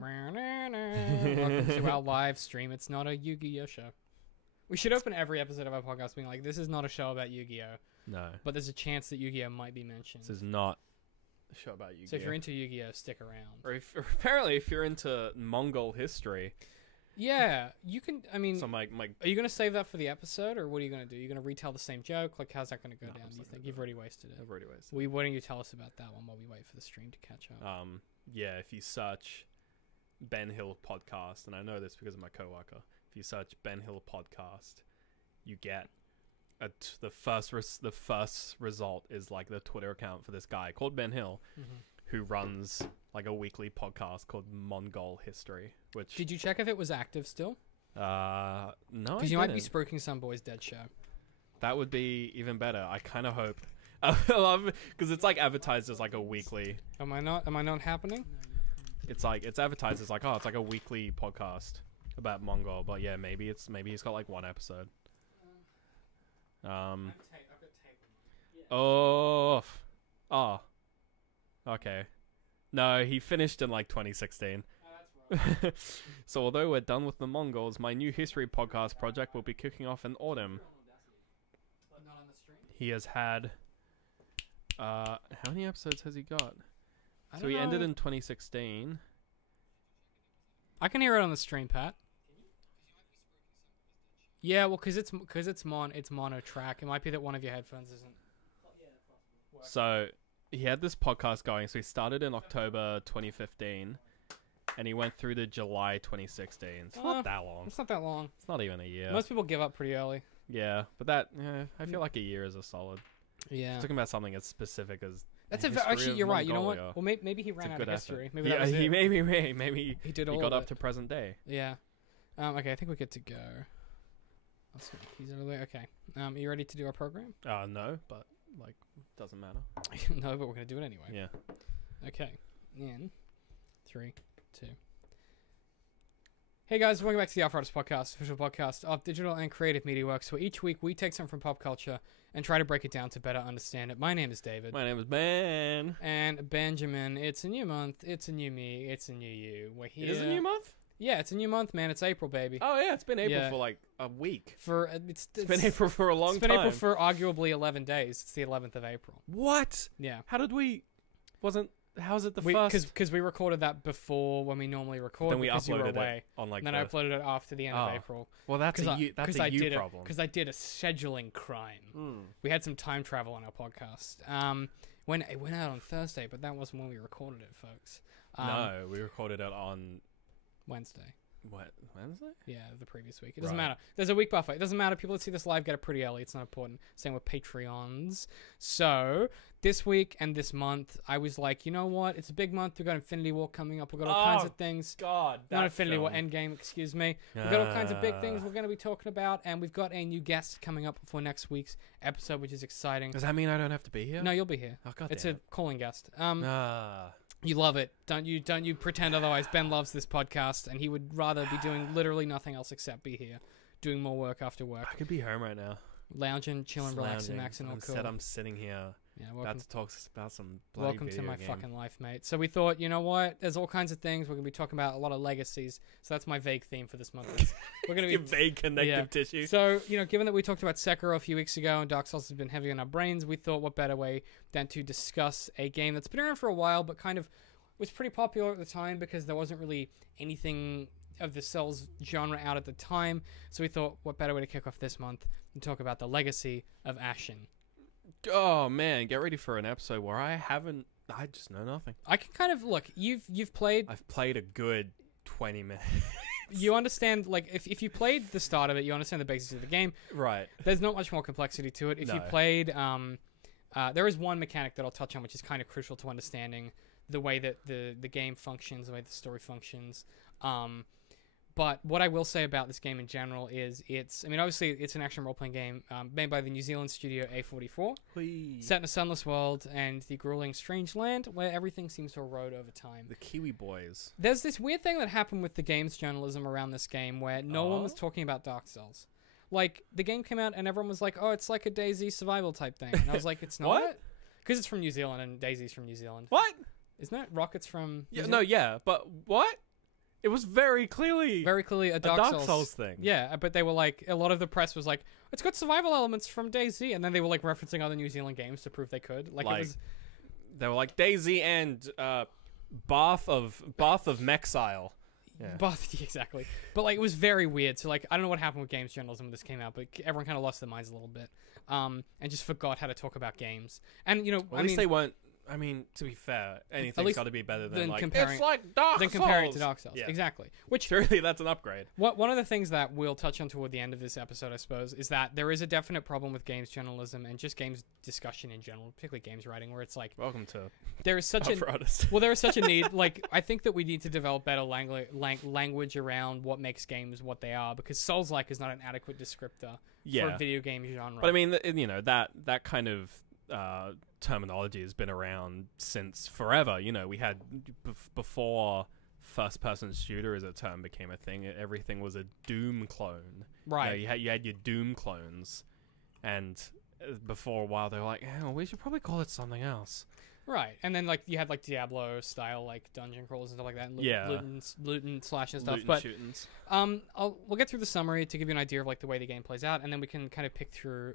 Welcome to our live stream. It's not a Yu-Gi-Oh show. We should open every episode of our podcast being like, this is not a show about Yu-Gi-Oh. No. But there's a chance that Yu-Gi-Oh might be mentioned. This is not a show about Yu-Gi-Oh. So if you're into Yu-Gi-Oh, stick around. Or apparently if you're into Mongol history. Yeah, you can, I mean, So my are you going to save that for the episode, or what are you going to do? You're going to retell the same joke? Like, how's that going to go down, do you think? You've already wasted it. I've already wasted Why don't you tell us about that one while we wait for the stream to catch up? Yeah, if you search Ben Hill podcast, and I know this because of my coworker, if you search Ben Hill podcast, you get the first result is like the Twitter account for this guy called Ben Hill, who runs like a weekly podcast called Mongol History. Which did you check if it was active still? No, because you might be spooking some boy's dead show. That would be even better. I kind of hope. I love because it's like advertised as like a weekly. Am I not happening? It's advertised as like, oh, it's like a weekly podcast about Mongol, but yeah, maybe he's got like one episode. Okay. No, he finished in like 2016. So although we're done with the Mongols, my new history podcast project will be kicking off in autumn. He has had how many episodes has he got? So he ended in 2016. I can hear it on the stream, Pat. Yeah, well, because it's mono track. It might be that one of your headphones isn't. So he had this podcast going. So he started in October 2015, and he went through to July 2016. It's not that long. It's not that long. It's not even a year. Most people give up pretty early. Yeah, but I feel like a year is a solid. Yeah. Talking about something as specific as. Actually, you're right. You know what? Well, maybe he ran out of history. Maybe that was he it. maybe he did all. He got of up to present day. Yeah. Okay, I think we're good to go. I'll see my keys over there. Okay. Are you ready to do our program? No, but like doesn't matter. No, but we're gonna do it anyway. Yeah. Okay. In 3, 2. Hey guys, welcome back to the Alpha Podcast, official podcast of digital and creative media works, where each week we take something from pop culture and try to break it down to better understand it. My name is David. My name is Ben. And Benjamin. It's a new month. It's a new me. It's a new you. We're here. It is a new month? Yeah, it's a new month, man. It's April, baby. Oh yeah, it's been April for like a week. It's been April for a long time. It's been April for arguably 11 days. It's the 11th of April. What? Yeah. How did we? How's it the first? Because we recorded that before when we normally record. Then we uploaded it on like. And then I uploaded it after the end of April. Well, that's a you problem. Because I did a scheduling crime. We had some time travel on our podcast. When it went out on Thursday, but that wasn't when we recorded it, folks. No, we recorded it on Wednesday. What, Wednesday? Yeah, the previous week. It doesn't matter. There's a week buffer. It doesn't matter. People that see this live get it pretty early. It's not important. Same with Patreons. So, this week and this month, I was like, you know what? It's a big month. We've got Infinity War coming up. We've got all kinds of things. God, not Infinity War, Endgame, excuse me. We've got all kinds of big things we're going to be talking about, and we've got a new guest coming up for next week's episode, which is exciting. Does that mean I don't have to be here? No, you'll be here. Oh, God, it's a calling guest. You love it, don't you? Don't you pretend otherwise. Ben loves this podcast, and he would rather be doing literally nothing else except be here, doing more work after work. I could be home right now, lounging, chilling, relaxing, maxing, all cool. Instead, I'm sitting here. Yeah, about to talk about some bloody welcome to my game. fucking life, mate. So we thought, you know what? There's all kinds of things. We're gonna be talking about a lot of legacies. So that's my vague theme for this month. We're gonna be vague connective tissue. So given that we talked about Sekiro a few weeks ago and Dark Souls has been heavy on our brains, we thought what better way than to discuss a game that's been around for a while, but kind of was pretty popular at the time because there wasn't really anything of the Souls genre out at the time. So we thought, what better way to kick off this month and talk about the legacy of Ashen. Oh man, get ready for an episode where I just know nothing. I can kind of look. You've played. I've played a good 20 minutes. You understand, like, if you played the start of it, you understand the basics of the game. Right. There's not much more complexity to it. If you played, there is one mechanic that I'll touch on, which is kind of crucial to understanding the way that the game functions, the way the story functions. But what I will say about this game in general is obviously it's an action role-playing game made by the New Zealand studio A44, set in a sunless world and the grueling strange land where everything seems to erode over time. The Kiwi boys. There's this weird thing that happened with the games journalism around this game where no one was talking about Dark Souls. Like, the game came out and everyone was like, oh, it's like a DayZ survival type thing. And I was like, it's not. What? Because it's from New Zealand and DayZ's from New Zealand. What? Isn't that rockets from? Yeah, no, yeah, but what? It was very clearly a Dark Souls thing. Yeah, but they were like, a lot of the press was like, it's got survival elements from DayZ, and then they were like referencing other New Zealand games to prove they could. Like it was, they were like DayZ and Bath of Mexile. Yeah. Bath, exactly. But like it was very weird. So like I don't know what happened with games journalism when this came out, but everyone kind of lost their minds a little bit, and just forgot how to talk about games. And you know, well, at least they weren't. I mean, to be fair, anything's got to be better than like it's like Dark Souls. Compare it to Dark Souls. Yeah. Exactly. Which surely that's an upgrade. One of the things that we'll touch on toward the end of this episode, I suppose, is that there is a definite problem with games journalism and just games discussion in general, particularly games writing, where it's like, welcome to there is such there is such a need. Like, I think that we need to develop better language around what makes games what they are, because Souls-like is not an adequate descriptor for a video game genre. But I mean, you know, that kind of terminology has been around since forever. You know, we had before first-person shooter as a term became a thing. Everything was a Doom clone, right? You know, you had your Doom clones, and before a while they were like, "Oh, we should probably call it something else." Right, and then like you had like Diablo style like dungeon crawls and stuff like that, and loot and slash and stuff. But we'll get through the summary to give you an idea of like the way the game plays out, and then we can kind of pick through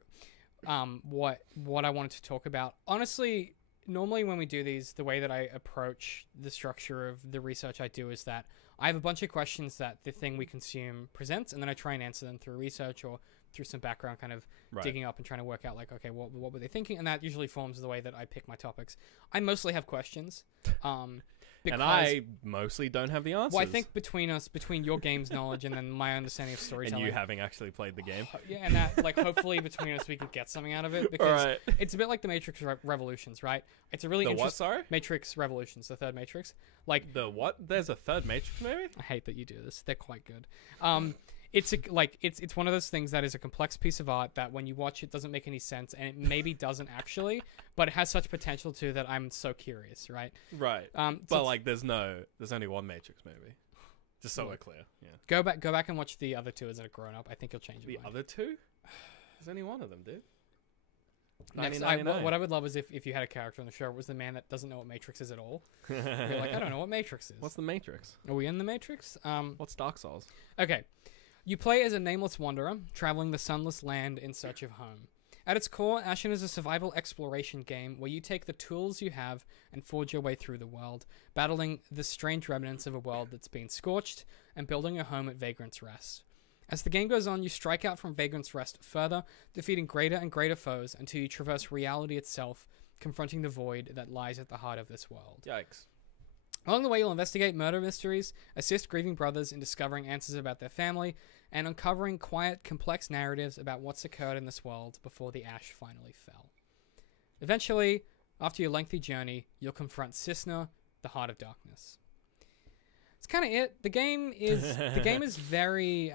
what I wanted to talk about. Honestly, normally when we do these, the way that I approach the structure of the research I do is that I have a bunch of questions that the thing we consume presents, and then I try and answer them through research or through some background kind of digging up and trying to work out like, okay, what were they thinking? And that usually forms the way that I pick my topics. I mostly have questions. And I mostly don't have the answers. Well, I think between your game's knowledge and then my understanding of storytelling, and you having actually played the game, yeah, and that like hopefully between us we can get something out of it, because it's a bit like the Matrix Revolutions, right? It's a really interesting. What? Sorry, Matrix Revolutions, the third Matrix. Like the what? There's a third Matrix, maybe. I hate that you do this. They're quite good. It's one of those things that is a complex piece of art that when you watch it doesn't make any sense, and it maybe doesn't actually, but it has such potential to that I'm so curious, right? Right. But like there's only one Matrix movie. Just so we're clear. Yeah. Go back and watch the other two as a grown up. I think you'll change your mind. The other two? There's only one of them, dude. Next, what I would love is if you had a character on the show, it was the man that doesn't know what Matrix is at all. You're like, I don't know what Matrix is. What's the Matrix? Are we in the Matrix? What's Dark Souls? Okay. You play as a nameless wanderer, traveling the sunless land in search of home. At its core, Ashen is a survival exploration game where you take the tools you have and forge your way through the world, battling the strange remnants of a world that's been scorched and building a home at Vagrant's Rest. As the game goes on, you strike out from Vagrant's Rest further, defeating greater and greater foes until you traverse reality itself, confronting the void that lies at the heart of this world. Yikes. Along the way, you'll investigate murder mysteries, assist grieving brothers in discovering answers about their family, and uncovering quiet, complex narratives about what's occurred in this world before the ash finally fell. Eventually, after your lengthy journey, you'll confront Cisna, the Heart of Darkness. It's kind of it. The game is very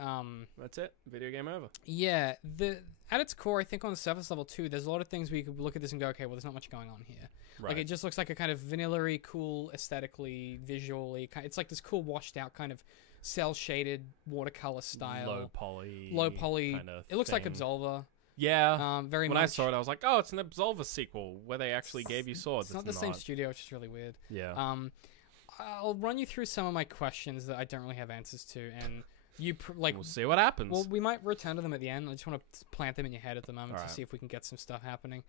that's it. Video game over. Yeah, at its core, I think on the surface level too, there's a lot of things where you could look at this and go, okay, well, there's not much going on here. Right. Like it just looks like a kind of vanilla-y, cool, aesthetically, visually. It's like this cool, washed out kind of cell shaded watercolor style, low poly. Kind of it looks thing. like Absolver. Yeah. Very when much. I saw it, I was like, oh, it's an Absolver sequel where they actually gave you swords. It's not the same studio, which is really weird. Yeah. I'll run you through some of my questions that I don't really have answers to, and we'll see what happens. Well, we might return to them at the end. I just want to plant them in your head at the moment to see if we can get some stuff happening.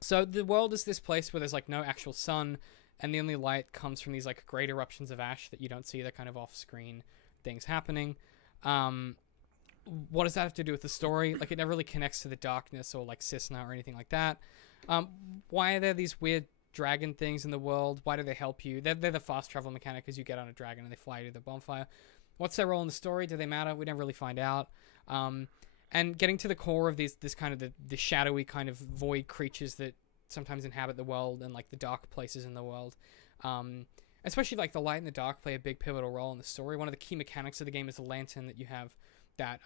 So the world is this place where there's like no actual sun, and the only light comes from these like great eruptions of ash that you don't see. They're kind of off-screen things happening. What does that have to do with the story? Like it never really connects to the darkness or like Cisna or anything like that. Why are there these weird dragon things in the world? Why do they help you? They're the fast travel mechanic, because you get on a dragon and they fly you to the bonfire. What's their role in the story? Do they matter? We never really find out. And getting to the core of this kind of the shadowy kind of void creatures that sometimes inhabit the world and like the dark places in the world. Especially like the light and the dark play a big pivotal role in the story. One of the key mechanics of the game is the lantern that you have that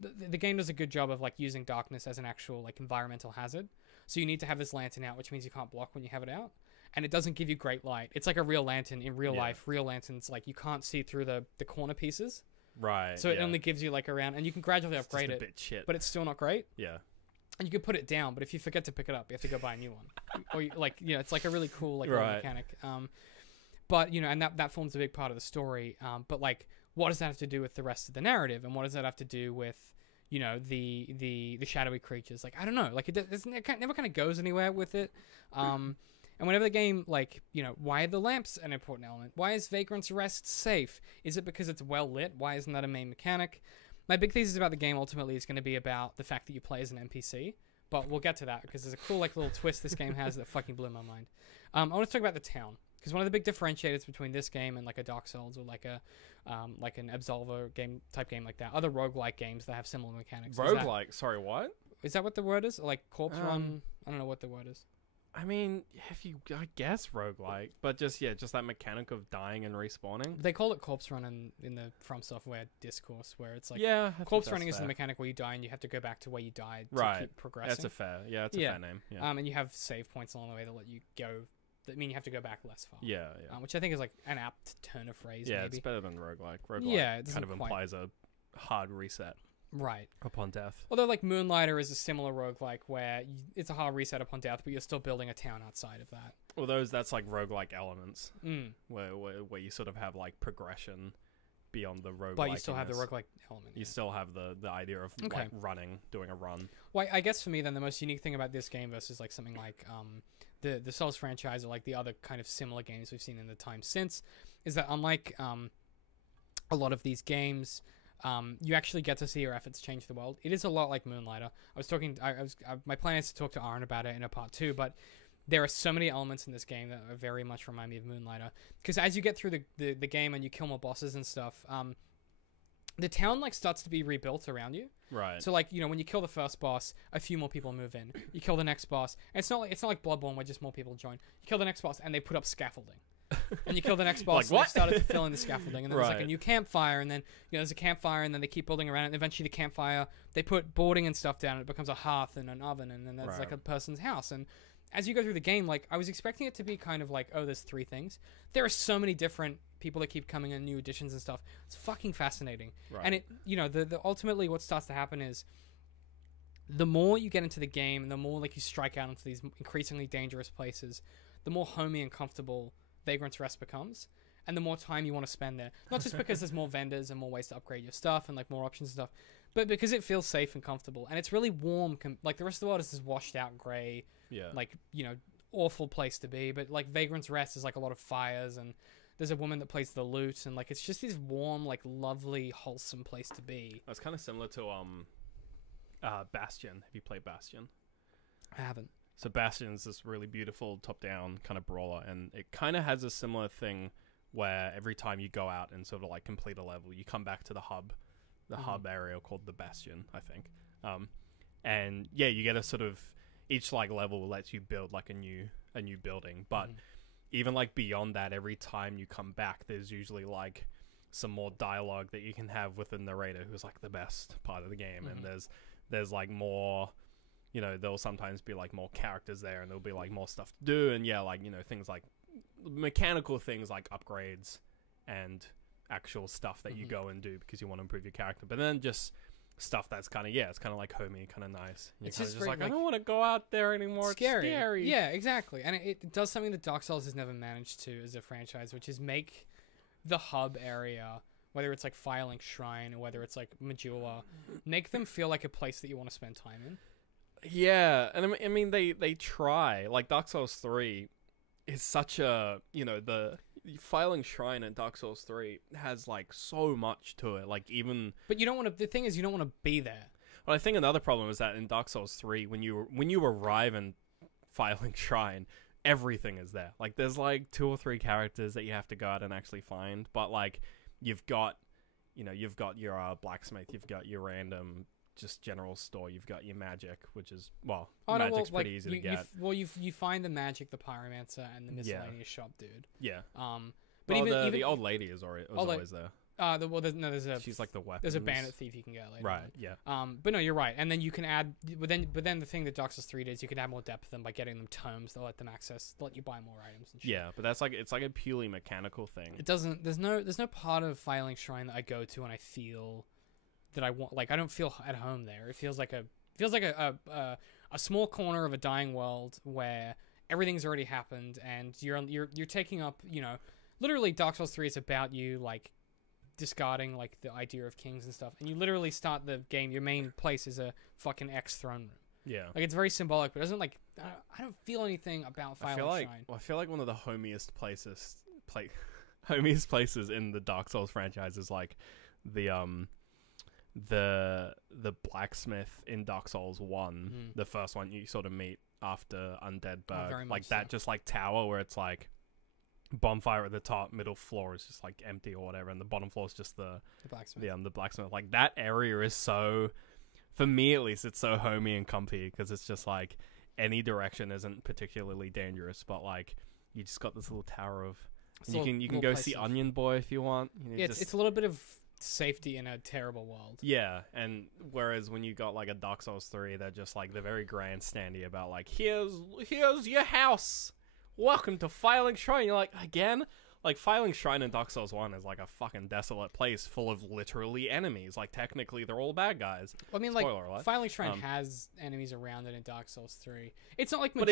the game does a good job of like using darkness as an actual like environmental hazard. So you need to have this lantern out, which means you can't block when you have it out. And it doesn't give you great light. It's like a real lantern in real life. Real lanterns, like you can't see through the corner pieces. Right. So it only gives you like around, and you can gradually upgrade it. Bit shit. But it's still not great. Yeah. and you can put it down, but if you forget to pick it up, you have to go buy a new one. Or it's like a really cool like little mechanic. But and that forms a big part of the story. But like, what does that have to do with the rest of the narrative, and what does that have to do with the shadowy creatures? Like, I don't know. Like, it never kind of goes anywhere with it. And whenever the game, like, why are the lamps an important element? Why is Vagrant's Rest safe? Is it because it's well lit? Why isn't that a main mechanic? My big thesis about the game ultimately is going to be about the fact that you play as an NPC. But we'll get to that because there's a cool like little twist this game has that fucking blew my mind. I want to talk about the town, because one of the big differentiators between this game and like a Dark Souls or like an Absolver type game like that, other roguelike games that have similar mechanics. Roguelike? Sorry, what? Is that what the word is? Or like Corpse Run? I don't know what the word is. I mean, I guess roguelike, but just that mechanic of dying and respawning. They call it Corpse Run in the From Software discourse, where it's like Corpse Running is the mechanic where you die and you have to go back to where you died to keep progressing. That's a fair name. Yeah. And you have save points along the way that let you go. That mean you have to go back less far. Yeah. Which I think is like an apt turn of phrase. Yeah, maybe. It's better than roguelike. Roguelike kind of implies a hard reset. Right. Upon death. Although, like, Moonlighter is a similar roguelike where it's a hard reset upon death, but you're still building a town outside of that. Well, that's like roguelike elements, where you sort of have, like, progression beyond the roguelike. But you still have the roguelike element. You still have the idea of, like, doing a run. Well, I guess for me, then, the most unique thing about this game versus, like, something like the Souls franchise or, like, the other kind of similar games we've seen in the time since is that, unlike a lot of these games... you actually get to see your efforts change the world. It is a lot like Moonlighter. My plan is to talk to Aaron about it in a part 2, but there are so many elements in this game that very much remind me of Moonlighter. Because as you get through the game and you kill more bosses and stuff, the town like starts to be rebuilt around you. Right. So like when you kill the first boss, a few more people move in. You kill the next boss, and it's not like Bloodborne where just more people join. You kill the next boss, and they put up scaffolding. And you kill the next boss, and they started to fill in the scaffolding, and then there's like a new campfire, and then there's a campfire, and then they keep building around it, and eventually the campfire, they put boarding and stuff down, and it becomes a hearth and an oven, and then there's like a person's house. And as you go through the game, like I was expecting it to be kind of like, oh, there's 3 things. There are so many different people that keep coming in, new additions and stuff. It's fucking fascinating. Right. And it, the ultimately what starts to happen is the more you get into the game, and the more like you strike out into these increasingly dangerous places, the more homey and comfortable Vagrant's Rest becomes, and the more time you want to spend there. Not just because there's more vendors and more ways to upgrade your stuff and like more options and stuff, but because it feels safe and comfortable, and it's really warm. Like the rest of the world is this washed out gray, like awful place to be. But like Vagrant's Rest is like a lot of fires, and there's a woman that plays the lute, and like it's just this warm, like lovely, wholesome place to be. That's kind of similar to Bastion. Have you played Bastion? I haven't. So Bastion's this really beautiful top-down kind of brawler, and it kind of has a similar thing where every time you go out and sort of like complete a level, you come back to the hub area called the Bastion, I think. And yeah, you get a sort of each like level lets you build like a new building, but even like beyond that, every time you come back, there's usually like some more dialogue that you can have with the narrator, who's like the best part of the game, and there's like more. There'll sometimes be like more characters there, and there'll be like more stuff to do, and things like mechanical things like upgrades and actual stuff that you go and do because you want to improve your character. But then just stuff that's kind of it's kind of like homey, kind of nice. It's just like I don't want to go out there anymore. It's scary. Yeah, exactly. And it does something that Dark Souls has never managed to as a franchise, which is make the hub area, whether it's like Firelink Shrine or whether it's like Majula, make them feel like a place that you want to spend time in. Yeah, and I mean they try. Like Dark Souls 3 is such a, the Firelink Shrine in Dark Souls 3 has like so much to it. Like even But you don't want to the thing is you don't want to be there. Well, I think another problem is that in Dark Souls 3 when you arrive in Firelink Shrine, everything is there. Like there's like 2 or 3 characters that you have to go out and actually find, but like you've got your blacksmith, you've got your random just general store, you've got your magic, which is magic's pretty easy to get. You find the magic, the pyromancer, and the miscellaneous shop dude. Yeah. But even the old lady is always there. She's like the weapons. There's a bandit thief you can get later. Right. On. Yeah. But no, you're right. And then you can add. But then the thing that Dark Souls 3 did is you can add more depth to them by getting them tomes that let you buy more items and shit. Yeah, but it's like a purely mechanical thing. It doesn't. There's no part of Firelink Shrine that I go to and I feel that I want. Like I don't feel at home there. It feels like a feels like a small corner of a dying world where everything's already happened, and you're taking up, you know, literally Dark Souls 3 is about you like discarding like the idea of kings and stuff, and you literally start the game. Your main place is a fucking X throne room. Yeah, like it's very symbolic, but it doesn't like I don't feel anything about Firelink Shrine. I feel like one of the homiest places in the Dark Souls franchise is like the blacksmith in Dark Souls 1, the first one you sort of meet after Undead Burg, like that, just like tower where it's like bonfire at the top, middle floor is just like empty or whatever, and the bottom floor is just the blacksmith. The blacksmith. Like that area is so, for me at least, it's so homey and comfy because it's just like any direction isn't particularly dangerous, but like you just got this little tower of, you can go see Onion Boy if you want. You know, yeah, it's a little bit of safety in a terrible world. Yeah, and whereas when you got like a Dark Souls 3, they're just like, they're very grandstandy about like, here's your house, welcome to Firelink Shrine. You're like, again? Like, Firelink Shrine in Dark Souls 1 is like a fucking desolate place full of literally enemies. Like, technically they're all bad guys. I mean, spoiler like, alert. Firelink Shrine has enemies around it in Dark Souls 3. It's not like but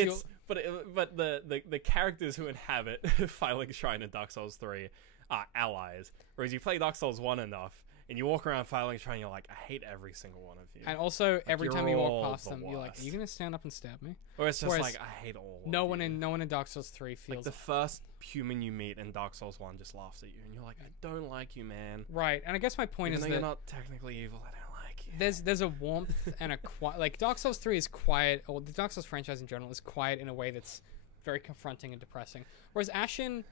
the characters who inhabit Firelink Shrine in Dark Souls 3 are allies. Whereas you play Dark Souls 1 enough, and you walk around Firelink Shrine, you're like, I hate every single one of you. And also, like, every time you walk past them, you're like, are you going to stand up and stab me? Or it's just like, I hate all no of one you. in No one in Dark Souls 3 feels... Like, the first human you meet in Dark Souls 1 just laughs at you, and you're like, I don't like you, man. Right, and I guess my point Even is though that... you're not technically evil, I don't like you. There's a warmth and a quiet... Like, Dark Souls 3 is quiet, or the Dark Souls franchise in general is quiet in a way that's very confronting and depressing. Whereas Ashen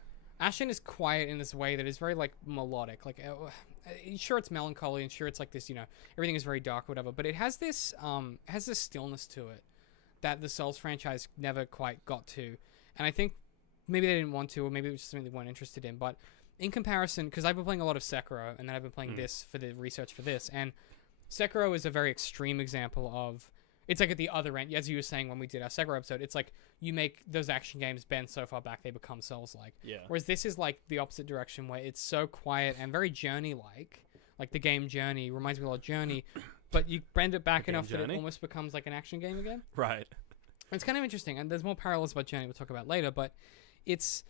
is quiet in this way that is very, like, melodic. Like, sure, it's melancholy, and sure, it's like this, you know, everything is very dark or whatever, but it has this stillness to it that the Souls franchise never quite got to. And I think maybe they didn't want to, or maybe it was just something they weren't interested in. But in comparison, because I've been playing a lot of Sekiro, and then I've been playing this for the research for this, and Sekiro is a very extreme example of... It's like at the other end, as you were saying when we did our Sekiro episode, it's like you make those action games bend so far back they become Souls-like. Yeah. Whereas this is like the opposite direction, where it's so quiet and very Journey-like. Like the game Journey reminds me a lot of Journey, but you bend it back enough that it almost becomes like an action game again. Right. And it's kind of interesting, and there's more parallels about Journey we'll talk about later, but there's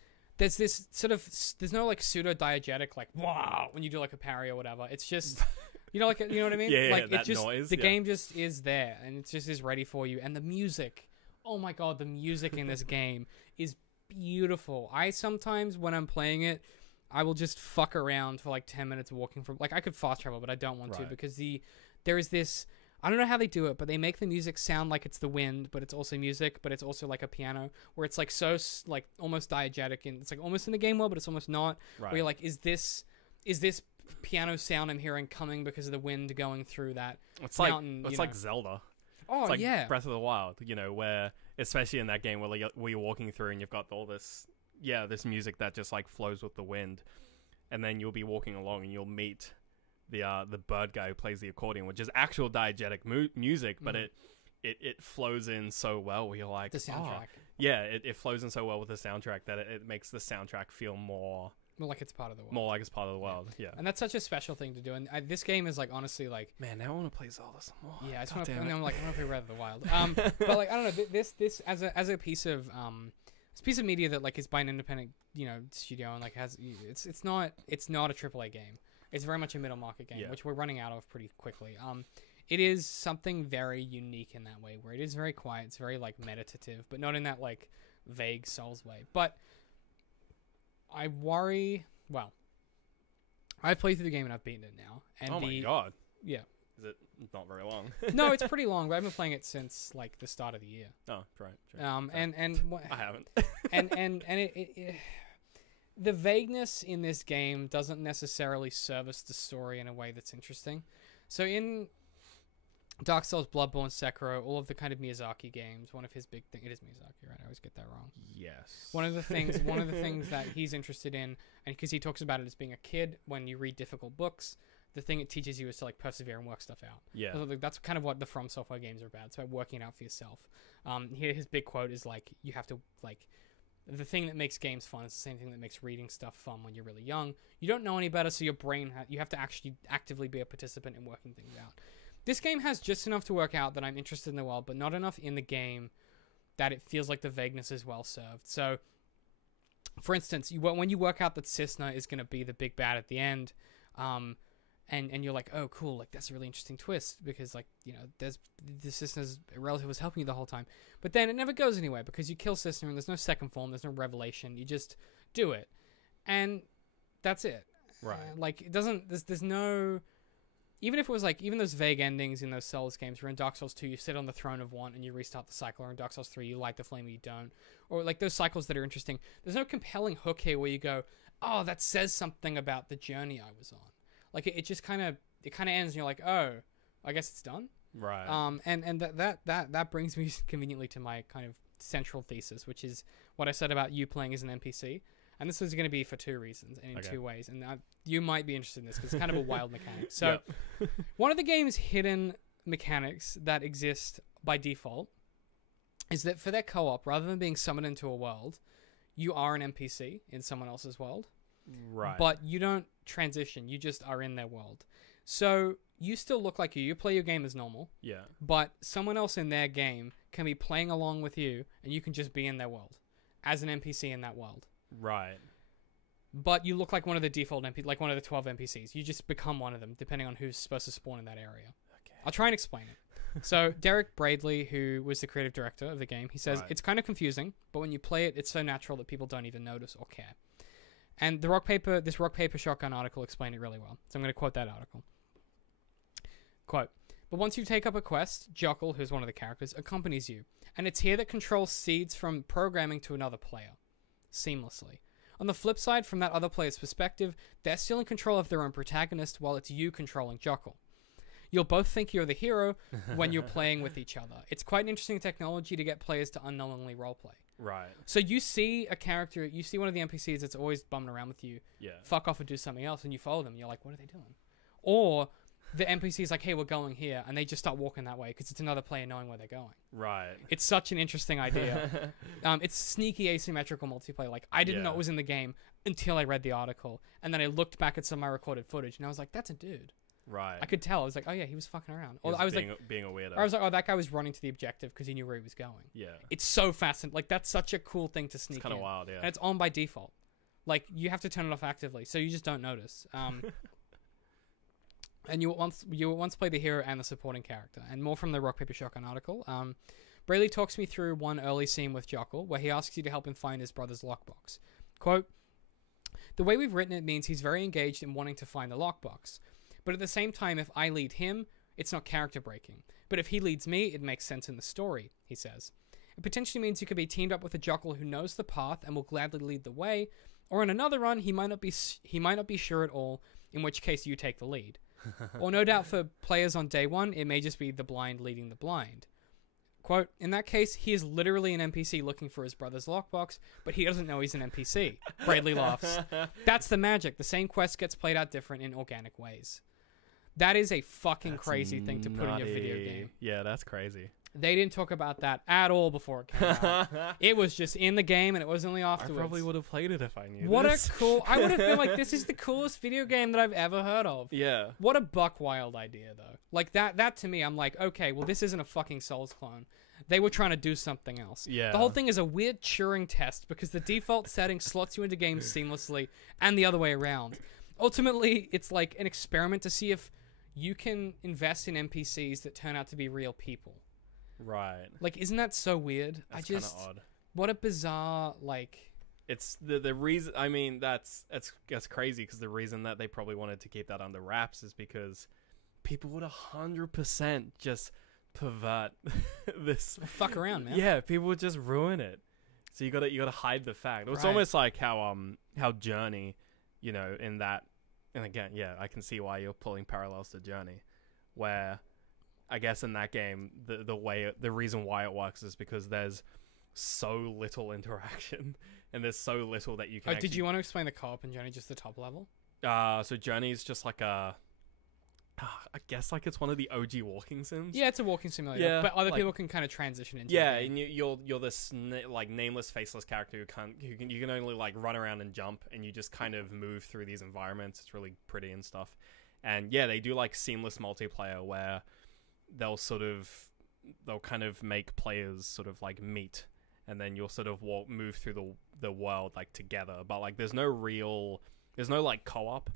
this sort of, there's no like pseudo-diegetic like, wow, when you do like a parry or whatever. It's just... You know, like, you know what I mean? Yeah, like, that it just, noise. the game just is there, and it just is ready for you. And the music, oh my god, the music in this game is beautiful. I sometimes, when I'm playing it, I will just fuck around for like 10 minutes walking from... Like, I could fast travel, but I don't want to, because there is this... I don't know how they do it, but they make the music sound like it's the wind, but it's also music, but it's also like a piano, where it's like so, like, almost diegetic, and it's like almost in the game world, but it's almost not. Right. Where you're like, is this piano sound I'm hearing coming because of the wind going through that mountain? It's like Zelda. Oh, it's like yeah. Breath of the Wild, you know, where, especially in that game where you're walking through and you've got all this, this music that just like flows with the wind, and then you'll be walking along and you'll meet the bird guy who plays the accordion, which is actual diegetic music, but it flows in so well where you're like, the soundtrack. It flows in so well with the soundtrack that it makes the soundtrack feel more like it's part of the world. More like it's part of the world, yeah. And that's such a special thing to do. And this game is like, honestly, like... Man, now I want to play Zelda some more. Yeah, I just want to... I'm like, I want to play Breath of the Wild. But like, I don't know, this as a piece of... It's a piece of media that like is by an independent, you know, studio, and like has... It's not a AAA game. It's very much a middle market game, which we're running out of pretty quickly. It is something very unique in that way, where it is very quiet, it's very like meditative, but not in that like vague Souls way. But I worry... Well, I've played through the game and I've beaten it now. And oh my god. Yeah. Is it not very long? No, it's pretty long, but I've been playing it since like the start of the year. Oh, right. And I haven't. and it the vagueness in this game doesn't necessarily service the story in a way that's interesting. So in Dark Souls, Bloodborne, Sekiro, all of the kind of Miyazaki games, one of his big things... It is Miyazaki, right? I always get that wrong. Yes. One of the things that he's interested in, and because he talks about it as being a kid, when you read difficult books, the thing it teaches you is to like persevere and work stuff out. Yeah. So that's kind of what the From Software games are about. It's about working it out for yourself. Here, his big quote is like, you have to like... The thing that makes games fun is the same thing that makes reading stuff fun when you're really young. You don't know any better, so your brain... you have to actually actively be a participant in working things out. this game has just enough to work out that I'm interested in the world, but not enough in the game that it feels like the vagueness is well served. So, for instance, when you work out that Cisna is going to be the big bad at the end, and you're like, oh, cool, like that's a really interesting twist because, like, you know, there's the Cisna's relative was helping you the whole time, but then it never goes anywhere because you kill Cisna and there's no second form, there's no revelation, you just do it, and that's it. Right. Like it doesn't. There's no. Even if it was like, even those vague endings in those Souls games, where in Dark Souls 2 you sit on the throne of one and you restart the cycle, or in Dark Souls 3 you light the flame and you don't, or like those cycles that are interesting. There's no compelling hook here where you go, oh, that says something about the journey I was on. Like it just kind of ends and you're like, oh, I guess it's done. Right. And that brings me conveniently to my kind of central thesis, which is what I said about you playing as an NPC. And this is going to be for two reasons and in two ways. And you might be interested in this because it's kind of a wild mechanic. So one of the game's hidden mechanics that exist by default is that for their co-op, rather than being summoned into a world, you are an NPC in someone else's world. Right. But you don't transition. You just are in their world. So you still look like you. You play your game as normal. Yeah. But someone else in their game can be playing along with you and you can just be in their world as an NPC in that world. Right. But you look like one of the default like one of the 12 NPCs. You just become one of them, depending on who's supposed to spawn in that area. Okay. I'll try and explain it. So Derek Bradley, who was the creative director of the game, he says, it's kind of confusing, but when you play it, it's so natural that people don't even notice or care. And this rock, paper, shotgun article explained it really well. So I'm going to quote that article. Quote, but once you take up a quest, Jockle, who's one of the characters, accompanies you. And it's here that control seeds from programming to another player. Seamlessly. On the flip side, from that other player's perspective, they're still in control of their own protagonist while it's you controlling Jockle. You'll both think you're the hero when you're playing with each other. It's quite an interesting technology to get players to unknowingly roleplay. Right. So you see a character, you see one of the NPCs that's always bumming around with you, fuck off and do something else, and you follow them, and you're like, what are they doing? Or the NPC's like, hey, we're going here, and they just start walking that way because it's another player knowing where they're going. Right. It's such an interesting idea. It's sneaky asymmetrical multiplayer. Like, I didn't know it was in the game until I read the article, and then I looked back at some of my recorded footage, and I was like, that's a dude. Right. I could tell. I was like, oh yeah, he was fucking around. Or I was being a weirdo. Or I was like, oh, that guy was running to the objective because he knew where he was going. Yeah. It's so fascinating. Like, that's such a cool thing to sneak in. It's kind of wild, yeah. And it's on by default. Like, you have to turn it off actively, so you just don't notice. And you once play the hero and the supporting character. And more from the Rock, Paper, Shotgun article. Braley talks me through one early scene with Jockle where he asks you to help him find his brother's lockbox. Quote, the way we've written it means he's very engaged in wanting to find the lockbox. But at the same time, if I lead him, it's not character breaking. But if he leads me, it makes sense in the story, he says. It potentially means you could be teamed up with a Jockle who knows the path and will gladly lead the way, or in another run, he might not be sure at all, in which case you take the lead. Or no doubt for players on day one, it may just be the blind leading the blind. Quote, in that case, he is literally an NPC looking for his brother's lockbox, but he doesn't know he's an NPC. Bradley laughs. That's the magic. The same quest gets played out different in organic ways. That is a fucking crazy thing to put in your video game. Yeah, that's crazy. They didn't talk about that at all before it came out. It was just in the game, and it was only afterwards. I probably would have played it if I knew this. I would have been like, this is the coolest video game that I've ever heard of. Yeah. What a buck wild idea, though. Like, that to me, I'm like, okay, well, this isn't a fucking Souls clone. They were trying to do something else. Yeah. The whole thing is a weird Turing test because the default setting slots you into games seamlessly and the other way around. Ultimately, it's like an experiment to see if you can invest in NPCs that turn out to be real people. Right. Like, isn't that so weird? That's kind of odd. What a bizarre, like... It's the reason... I mean, that's crazy because the reason that they probably wanted to keep that under wraps is because people would 100% just pervert this... Fuck around, man. Yeah, people would just ruin it. So you gotta hide the fact. It's almost like how Journey, you know, in that... And again, yeah, I can see why you're pulling parallels to Journey, where I guess in that game, the reason why it works is because there's so little interaction and there's so little that you can. Did you want to explain the co-op in Journey, just the top level? So Journey is just like I guess like it's one of the OG walking sims. Yeah, it's a walking simulator. Yeah, but other people can kind of transition into. Yeah, and you're this like nameless, faceless character you can only like run around and jump, and you just kind of move through these environments. It's really pretty and stuff. And yeah, they do like seamless multiplayer where they'll kind of make players sort of like meet, and then you'll sort of move through the world like together. But like there's no like co-op,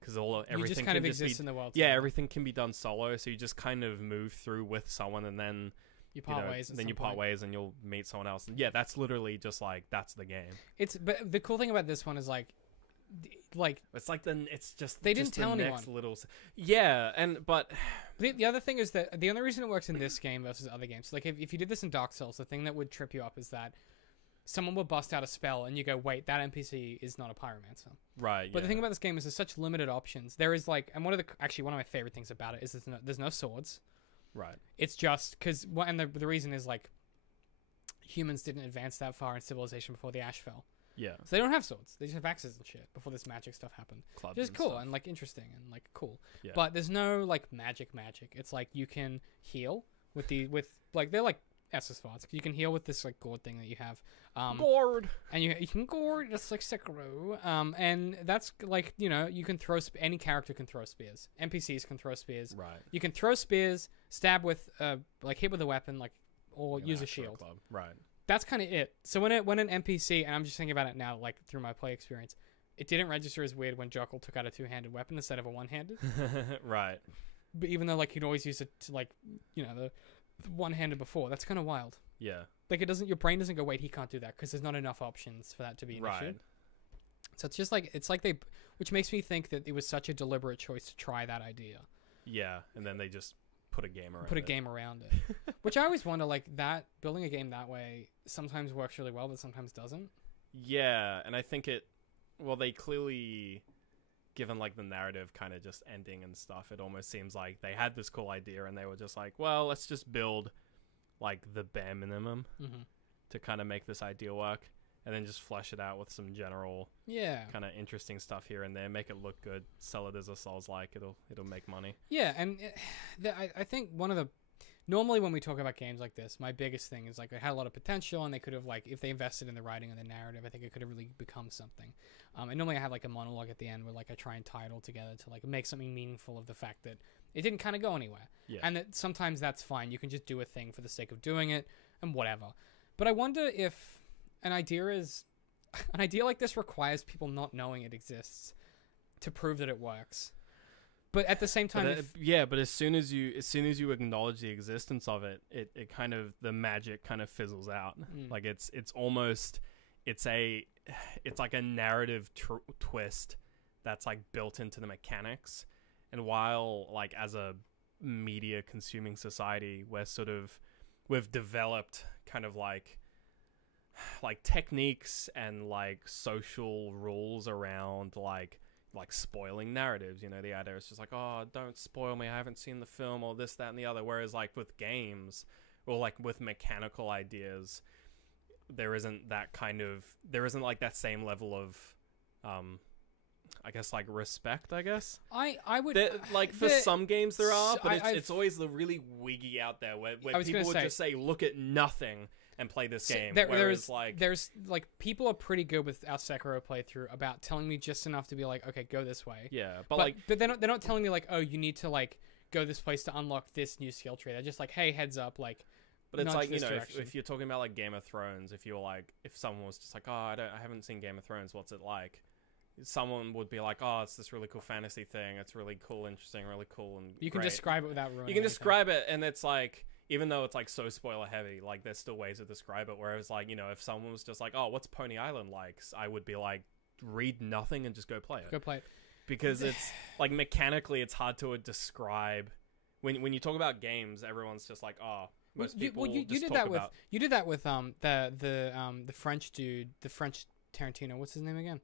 because everything you just kind of exists in the world. Yeah, everything can be done solo, so you just kind of move through with someone, and then you part ways. Then you part ways, and you'll meet someone else. And yeah, that's literally just like that's the game. But the cool thing about this one is like it's like it's just they didn't just tell the anyone. Next little but the other thing is that the only reason it works in this game versus other games, like if you did this in Dark Souls, the thing that would trip you up is that someone will bust out a spell and you go, wait, that NPC is not a pyromancer. Right. But the thing about this game is there's such limited options. There is like, and one of my favorite things about it is there's no swords. Right. It's just because, and the reason is like humans didn't advance that far in civilization before the ash fell. Yeah. So they don't have swords. They just have axes and shit before this magic stuff happened. Clubs Which is cool stuff. and like interesting and like cool. Yeah. But there's no like magic. It's like you can heal with like they're like Estus Farts. You can heal with this like gourd thing that you have. Gourd. And you can gourd just like Sekiro. And that's like, you know, you can throw any character can throw spears. NPCs can throw spears. Right. You can throw spears, stab with like hit with a weapon, like or use a shield. Club. Right. That's kind of it. So when an NPC, and I'm just thinking about it now, like through my play experience, it didn't register as weird when Jokel took out a two-handed weapon instead of a one-handed. Right. But even though like you'd always use it to like, you know, the one-handed before, that's kind of wild. Yeah. Like your brain doesn't go, wait, he can't do that because there's not enough options for that to be an issue. So it's just like which makes me think that it was such a deliberate choice to try that idea. Yeah, and then they just put a game around it. Which I always wonder, like, that building a game that way sometimes works really well, but sometimes doesn't. Yeah, and I think they clearly, given like the narrative kind of just ending and stuff, it almost seems like they had this cool idea and they were just like, well, let's just build like the bare minimum to kind of make this idea work, and then just flesh it out with some general kind of interesting stuff here and there, make it look good, sell it as a Souls-like, it'll make money. Yeah, and I think normally when we talk about games like this, my biggest thing is like they had a lot of potential and they could have, like, if they invested in the writing and the narrative, I think it could have really become something. And normally I have like a monologue at the end where like I try and tie it all together to like make something meaningful of the fact that it didn't kind of go anywhere. Yeah. And that sometimes that's fine. You can just do a thing for the sake of doing it and whatever. But I wonder if an idea like this requires people not knowing it exists to prove that it works. But at the same time, but as soon as you acknowledge the existence of it, it kind of, the magic kind of fizzles out. Like it's like a narrative twist that's like built into the mechanics. And while like as a media consuming society, we've developed kind of like techniques and like social rules around like spoiling narratives. You know, the idea is just like, oh, don't spoil me, I haven't seen the film, or this, that, and the other. Whereas like with games or like with mechanical ideas, there isn't like that same level of I guess like respect, I guess. I would like for some games there are, but it's always the really wiggy out there where people would just say, look at nothing and play this game. There's like people are pretty good with our Sekiro playthrough about telling me just enough to be like, okay, go this way. Yeah, but they're not telling me like, oh, you need to like go this place to unlock this new skill tree. They're just like, hey, heads up, like. But it's like, you know, if you're talking about like Game of Thrones, if someone was just like, oh, I haven't seen Game of Thrones, what's it like? Someone would be like, oh, it's this really cool fantasy thing. It's really cool, interesting, really cool, and you can describe it without ruining. You can describe it, and it's like, even though it's like so spoiler heavy, like there's still ways to describe it. Whereas like, you know, if someone was just like, oh, what's Pony Island like? I would be like, read nothing and just go play it. Go play it. Because it's like mechanically, it's hard to describe. When you talk about games, everyone's just like, oh. Most people you did that with the French dude, the French Tarantino. What's his name again?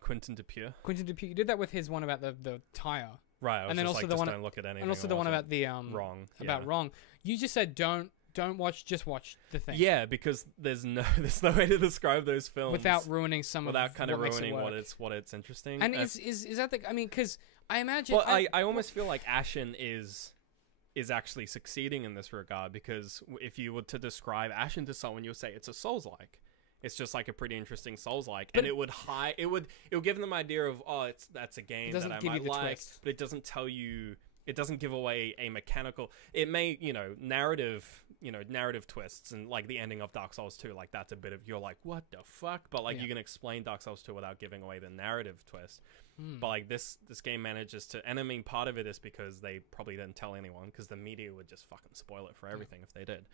Quentin Dupieux. Quentin Dupieux. You did that with his one about the tire. Right. And then also the one don't look at anything. And also the one about the wrong. About wrong. You just said don't watch. Just watch the thing. Yeah, because there's no way to describe those films without ruining without kind of ruining what it's interesting. And is that the? I mean, because I imagine. Well, I almost feel like Ashen is actually succeeding in this regard, because if you were to describe Ashen to someone, you would say it's a Souls-like. It's just like a pretty interesting Souls-like, and it would give them an idea of, oh, that's a game that I might like, but it doesn't tell you it doesn't give away a mechanical. It may, narrative twists, and like the ending of Dark Souls 2, like that's a bit of, you're like, what the fuck? But like you can explain Dark Souls 2 without giving away the narrative twist. But like this game manages to, and I mean, part of it is because they probably didn't tell anyone, because the media would just fucking spoil it for everything if they did.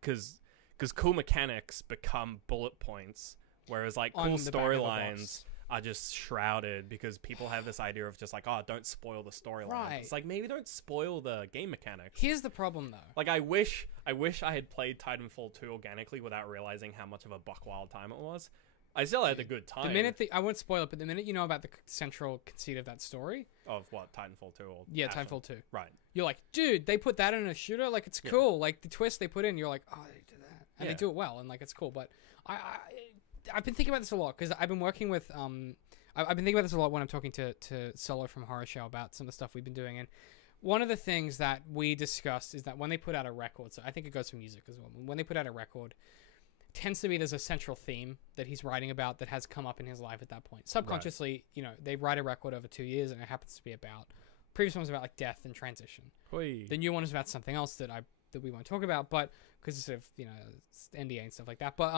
Because cool mechanics become bullet points, whereas like cool storylines are just shrouded, because people have this idea of just like, oh, don't spoil the storyline. Right. It's like, maybe don't spoil the game mechanics. Here's the problem, though. Like, I wish I had played Titanfall 2 organically without realizing how much of a buck wild time it was. I still had a good time. The minute I won't spoil it, but the minute you know about the central conceit of that story, of what, Titanfall 2 or yeah, Ashen? Titanfall 2, right? You're like, dude, they put that in a shooter, like it's cool. Like the twist they put in, you're like, oh, they did that, and they do it well, and like it's cool. But I've been thinking about this a lot, because I've been working with I've been thinking about this a lot when I'm talking to Solo from Horror Show about some of the stuff we've been doing. And one of the things that we discussed is that when they put out a record, so I think it goes for music as well, when they put out a record, tends to be there's a central theme that he's writing about that has come up in his life at that point. Subconsciously, they write a record over 2 years, and it happens to be about, previous one was about like death and transition. Oy. The new one is about something else that we won't talk about, but because it's sort of, it's NDA and stuff like that. But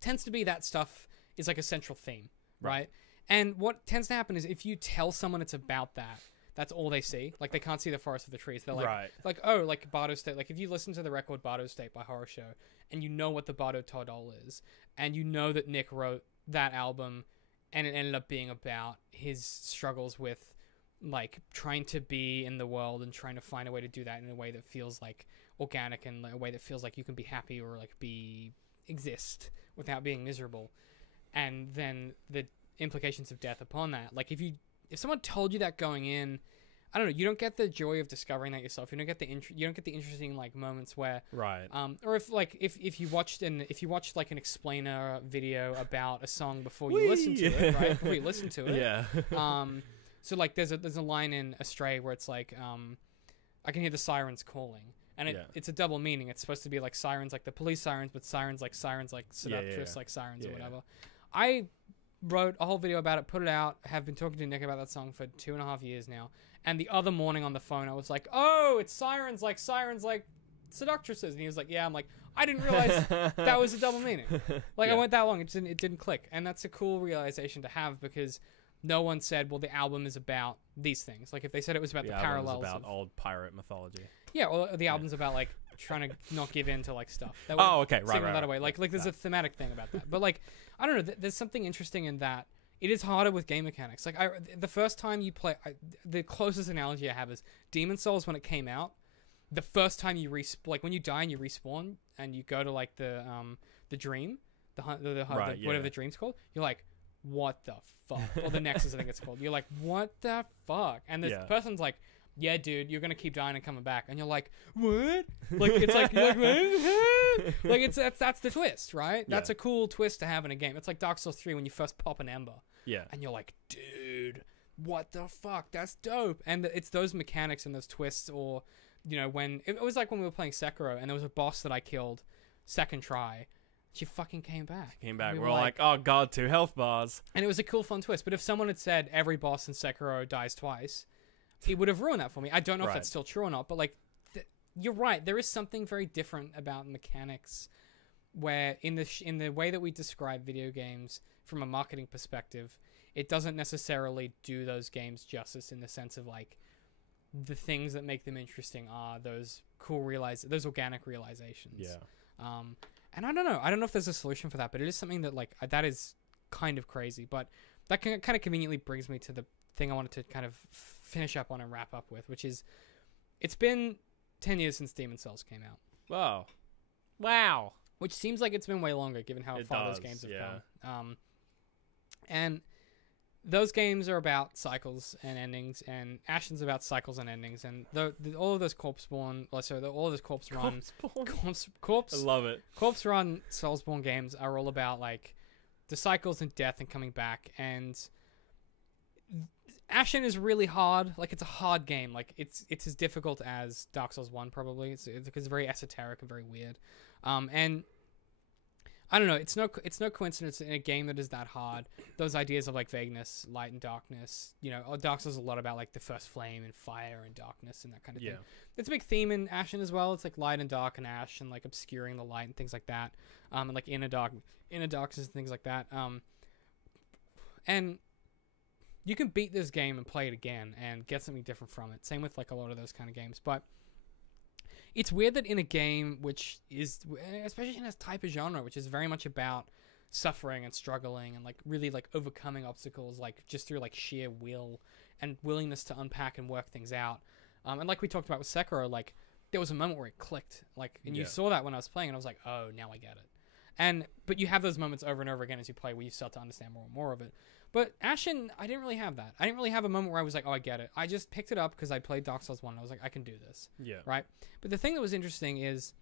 tends to be that stuff is like a central theme, right? And what tends to happen is if you tell someone it's about that, that's all they see. Like, they can't see the forest for the trees. They're like, oh, like Bardo State. Like, if you listen to the record Bardo State by Horror Show, and you know what the Bardo Todol is, and you know that Nick wrote that album, and it ended up being about his struggles with, like, trying to be in the world and trying to find a way to do that in a way that feels, like, organic, and a way that feels like you can be happy or, like, exist without being miserable. And then the implications of death upon that. Like, if someone told you that going in, I don't know, you don't get the joy of discovering that yourself. You don't get the interesting like moments where or if you watched like an explainer video about a song before you listen to it, right? Before you listen to it. Yeah. So like there's a line in Astray where it's like I can hear the sirens calling. And it's a double meaning. It's supposed to be like sirens like the police sirens, but sirens like seductress like sirens or whatever. I wrote a whole video about it, put it out, have been talking to Nick about that song for 2.5 years now. And the other morning on the phone, I was like, oh, it's sirens like seductresses. And he was like, yeah. I'm like, I didn't realize that was a double meaning. Like, I went that long, it didn't click. And that's a cool realization to have, because no one said, well, the album is about these things. Like, if they said it was about the parallels about old pirate mythology. Yeah, or the album's about, like, trying to not give in to, like, stuff. That okay, right. That away. Like there's a thematic thing about that. But, like, I don't know, there's something interesting in that. It is harder with game mechanics. Like, the first time you play, the closest analogy I have is Demon Souls when it came out. The first time you like when you die and you respawn and you go to like the dream, whatever the dream's called, you're like, what the fuck? Or the Nexus, I think it's called. You're like, what the fuck? And this person's like, yeah, dude, you're gonna keep dying and coming back, and you're like, what? Like, it's like, you're like, what? Like, that's the twist, right? Yeah. That's a cool twist to have in a game. It's like Dark Souls 3 when you first pop an ember, and you're like, dude, what the fuck? That's dope. And it's those mechanics and those twists, or when it was like when we were playing Sekiro, and there was a boss that I killed second try. She fucking came back. We're all like, oh god, 2 health bars. And it was a cool, fun twist. But if someone had said every boss in Sekiro dies twice, he would have ruined that for me. I don't know if that's still true or not, but like, you're right. There is something very different about mechanics, where in the way that we describe video games from a marketing perspective, it doesn't necessarily do those games justice, in the sense of like, the things that make them interesting are those those organic realizations. Yeah. And I don't know if there's a solution for that, but it is something that like that is kind of crazy. But that kind of conveniently brings me to the thing I wanted to kind of finish up on and wrap up with, which is, it's been 10 years since Demon's Souls came out. Wow. Which seems like it's been way longer, given how far those games have come. And those games are about cycles and endings, and Ashen's about cycles and endings, and all of those Corpse-born, all of those Corpse-run, I love it. Corpse-run Soulsborne games are all about like the cycles and death and coming back. And Ashen is really hard. Like, it's a hard game. Like, it's as difficult as Dark Souls 1 probably. It's very esoteric and very weird. And I don't know. It's no coincidence in a game that is that hard. Those ideas of like vagueness, light and darkness. You know, Dark Souls is a lot about like the first flame and fire and darkness and that kind of thing. It's a big theme in Ashen as well. It's like light and dark and ash and like obscuring the light and things like that. And like inner darkness and things like that. And you can beat this game and play it again and get something different from it. Same with like a lot of those kind of games, but. It's weird that in a game which is, especially in a type of genre, which is very much about suffering and struggling and like really like overcoming obstacles, like just through like sheer will and willingness to unpack and work things out. And like we talked about with Sekiro, like there was a moment where it clicked, like, and you saw that when I was playing, and I was like, oh, now I get it. But you have those moments over and over again as you play where you start to understand more and more of it. But Ashen, I didn't really have that. I didn't really have a moment where I was like, oh, I get it. I just picked it up because I played Dark Souls 1. And I was like, I can do this. Yeah. Right? But the thing that was interesting is,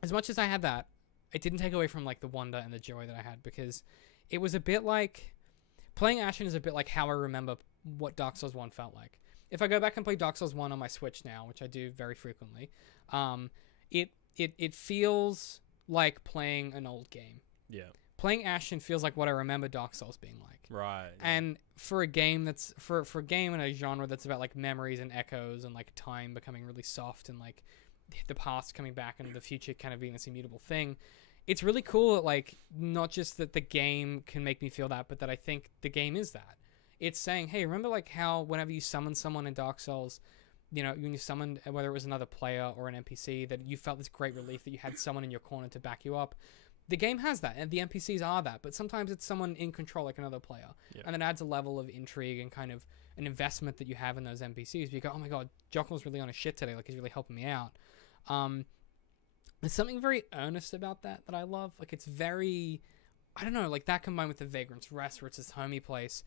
as much as I had that, it didn't take away from like the wonder and the joy that I had, because it was a bit like, playing Ashen is a bit like how I remember what Dark Souls 1 felt like. If I go back and play Dark Souls 1 on my Switch now, which I do very frequently, it feels like playing an old game. Yeah. Playing Ashen feels like what I remember Dark Souls being like. Right. And for a game that's for a game in a genre that's about like memories and echoes and like time becoming really soft and like the past coming back and the future kind of being this immutable thing, it's really cool that like not just that the game can make me feel that, but that I think the game is that. It's saying, hey, remember like how whenever you summon someone in Dark Souls, you know, when you summoned, whether it was another player or an NPC, that you felt this great relief that you had someone in your corner to back you up. The game has that, and the NPCs are that, but sometimes it's someone in control, like another player, and it adds a level of intrigue and kind of an investment that you have in those NPCs. You go, oh my god, Jockel's really on his shit today, like he's really helping me out. There's something very earnest about that I love. Like it's very, I don't know, like that combined with the Vagrant's Rest, where it's this homey place.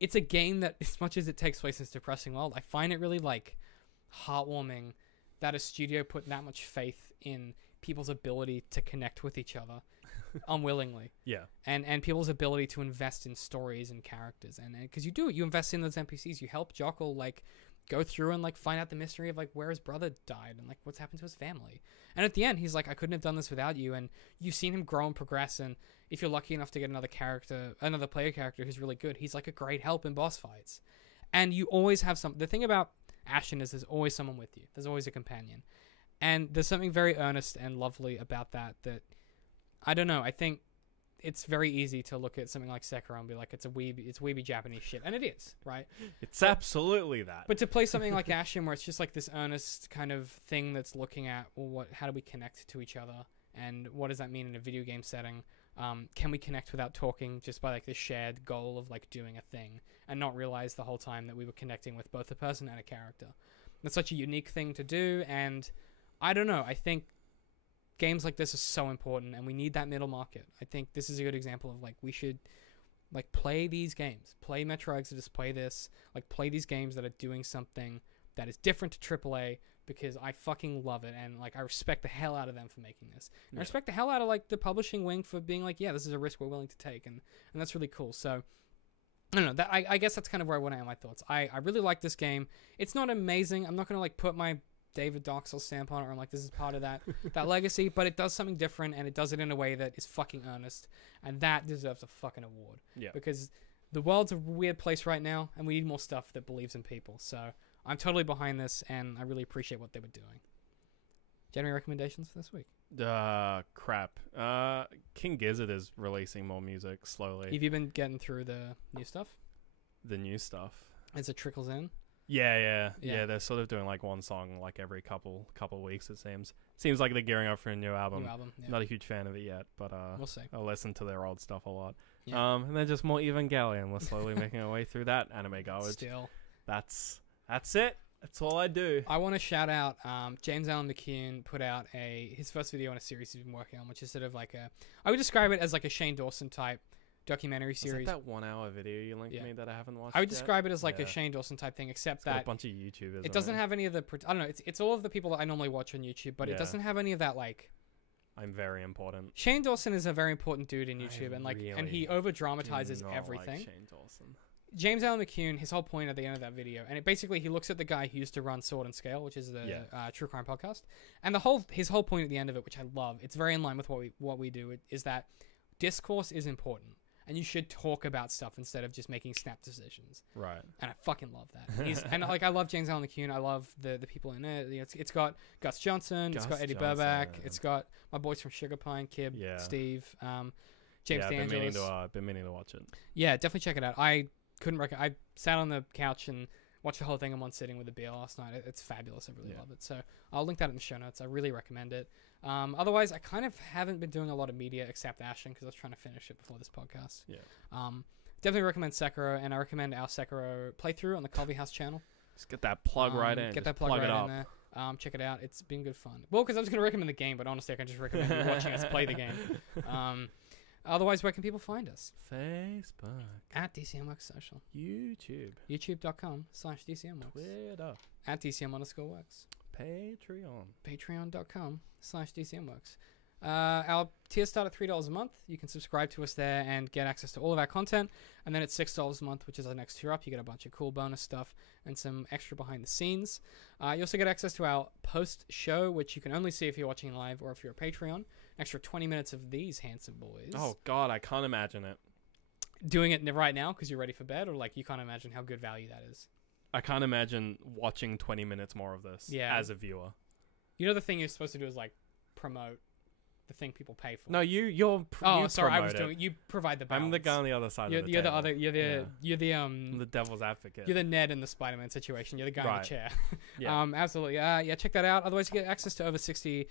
It's a game that, as much as it takes place in this depressing world, I find it really like heartwarming that a studio put that much faith in people's ability to connect with each other. Unwillingly, and people's ability to invest in stories and characters, and because you invest in those NPCs, you help Jockel like go through and like find out the mystery of like where his brother died and like what's happened to his family, and at the end he's like, I couldn't have done this without you, and you've seen him grow and progress, and if you're lucky enough to get another player character who's really good, he's like a great help in boss fights, and you always have the thing about Ashen is there's always someone with you, there's always a companion, and there's something very earnest and lovely about that I don't know. I think it's very easy to look at something like Sekiro and be like, it's weeby Japanese shit, and it is, right? It's absolutely that. But to play something like Ashen, where it's just like this earnest kind of thing that's looking at, well, how do we connect to each other, and what does that mean in a video game setting? Can we connect without talking, just by like this shared goal of like doing a thing, and not realize the whole time that we were connecting with both a person and a character? That's such a unique thing to do, and I don't know. I think games like this are so important, and we need that middle market. I think this is a good example of like, we should like play these games, play Metro Exodus, play this, like play these games that are doing something that is different to AAA, because I fucking love it, and like I respect the hell out of them for making this. And I respect the hell out of like the publishing wing for being like, yeah, this is a risk we're willing to take, and that's really cool. So I don't know, that I guess that's kind of where I want to end my thoughts. I really like this game. It's not amazing. I'm not gonna like put my David Dark Souls stamp on it, or I'm like, this is part of that legacy, but it does something different, and it does it in a way that is fucking earnest, and that deserves a fucking award. Because the world's a weird place right now, and we need more stuff that believes in people. So I'm totally behind this, and I really appreciate what they were doing. Do you have any recommendations for this week? Crap. King Gizzard is releasing more music slowly. Have you been getting through the new stuff? The new stuff as it trickles in. Yeah. They're sort of doing like one song like every couple weeks. It seems like they're gearing up for a new album. Not a huge fan of it yet, but we'll see. I'll listen to their old stuff a lot. And then just more Evangelion. We're slowly making our way through that anime garbage. Still, that's it. That's all I do. I want to shout out James Allen McCune put out his first video on a series he's been working on, which is sort of like I would describe it as like a Shane Dawson type documentary series. That 1 hour video you linked me that I haven't watched. I would describe it as like a Shane Dawson type thing, except that a bunch of YouTubers. It doesn't have any of the I don't know. It's all of the people that I normally watch on YouTube, but it doesn't have any of that like. I'm very important. Shane Dawson is a very important dude in YouTube, and like, and he over dramatizes everything. Like Shane Dawson. James Allen McCune, his whole point at the end of that video, and basically he looks at the guy who used to run Sword and Scale, which is the true crime podcast, and his whole point at the end of it, which I love, it's very in line with what we do, is that discourse is important, and you should talk about stuff instead of just making snap decisions. Right. And I fucking love that. And like I love James Allen McCune. I love the people in it. It's got Gus Johnson. It's got Eddie Burback. It's got my boys from Sugar Pine, Kib, Steve, James DeAngelis. I've been meaning to watch it. Yeah, definitely check it out. I sat on the couch and watched the whole thing in one sitting with a beer last night. It's fabulous. I really love it. So I'll link that in the show notes. I really recommend it. Otherwise, I kind of haven't been doing a lot of media except Ashen because I was trying to finish it before this podcast. Yeah. Definitely recommend Sekiro, and I recommend our Sekiro playthrough on the Colby House channel. Just get that plug right in. Get that plug right in there. Check it out. It's been good fun. Well, because I was going to recommend the game, but honestly, I can just recommend you watching us play the game. Otherwise, where can people find us? Facebook. At DCMWorks Social. YouTube. YouTube.com/DCMWorks. Twitter. At DCM_works. Patreon. Patreon.com/DCMworks. Our tiers start at $3 a month. You can subscribe to us there and get access to all of our content. And then at $6 a month, which is our next tier up, you get a bunch of cool bonus stuff and some extra behind the scenes. You also get access to our post show, which you can only see if you're watching live or if you're a Patreon. Extra 20 minutes of these handsome boys. Oh God, I can't imagine it. Doing it right now because you're ready for bed, or like you can't imagine how good value that is. I can't imagine watching 20 minutes more of this as a viewer. You know the thing you're supposed to do is like promote the thing people pay for. No, you sorry, I was doing it. You provide the balance. I'm the guy on the other side of the table. I'm the devil's advocate. You're the Ned in the Spider-Man situation. You're the guy in the chair. Yeah. Absolutely. Check that out. Otherwise, you get access to over 60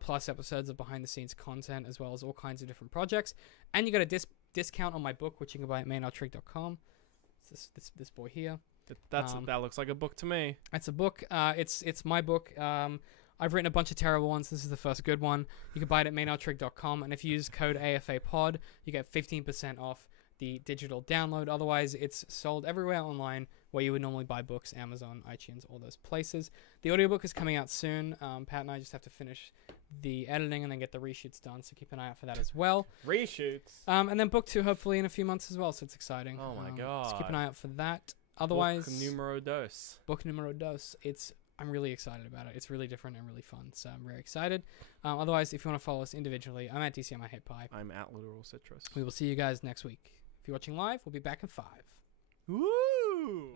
plus episodes of behind the scenes content, as well as all kinds of different projects. And you get a discount on my book, which you can buy at maynardtrig.com. It's this boy here. That looks like a book to me. It's a book. It's my book. I've written a bunch of terrible ones. This is the first good one. You can buy it at maynardtrig.com, and if you use code AFAPOD, you get 15% off the digital download. Otherwise, it's sold everywhere online where you would normally buy books: Amazon, iTunes, all those places. The audiobook is coming out soon. Pat and I just have to finish the editing and then get the reshoots done, so keep an eye out for that as well. Reshoots. And then book 2 hopefully in a few months as well, so it's exciting. Oh my God. So keep an eye out for that. Otherwise, Book numero dos. I'm really excited about it. It's really different and really fun, so I'm very excited. Otherwise, if you want to follow us individually, I'm at DCM I Hate Pie. I'm at Literal Citrus. We will see you guys next week. If you're watching live, we'll be back in 5. Woo!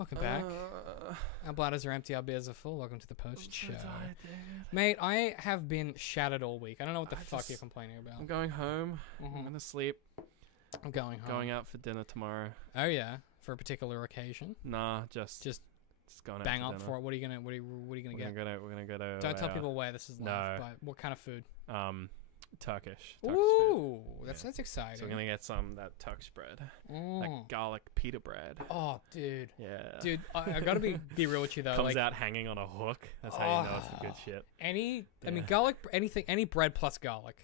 Welcome back. Our bladders are empty, our beers are full. Welcome to the post show. I'm so tired, David. Mate, I have been shattered all week. I don't know what the fuck you're complaining about. I'm going home. I'm gonna sleep. I'm going home. Going out for dinner tomorrow. Oh yeah, for a particular occasion. Nah, just going bang out up for for it. What are you gonna get? We're gonna go to. Don't tell people where this is live. But what kind of food? Turkish Ooh, food. That's exciting. So we're gonna get some that Turkish bread, that garlic pita bread. Oh, dude. Yeah. Dude, I gotta be real with you though. Comes out hanging on a hook. That's how you know it's the good shit. I mean, garlic. Any bread plus garlic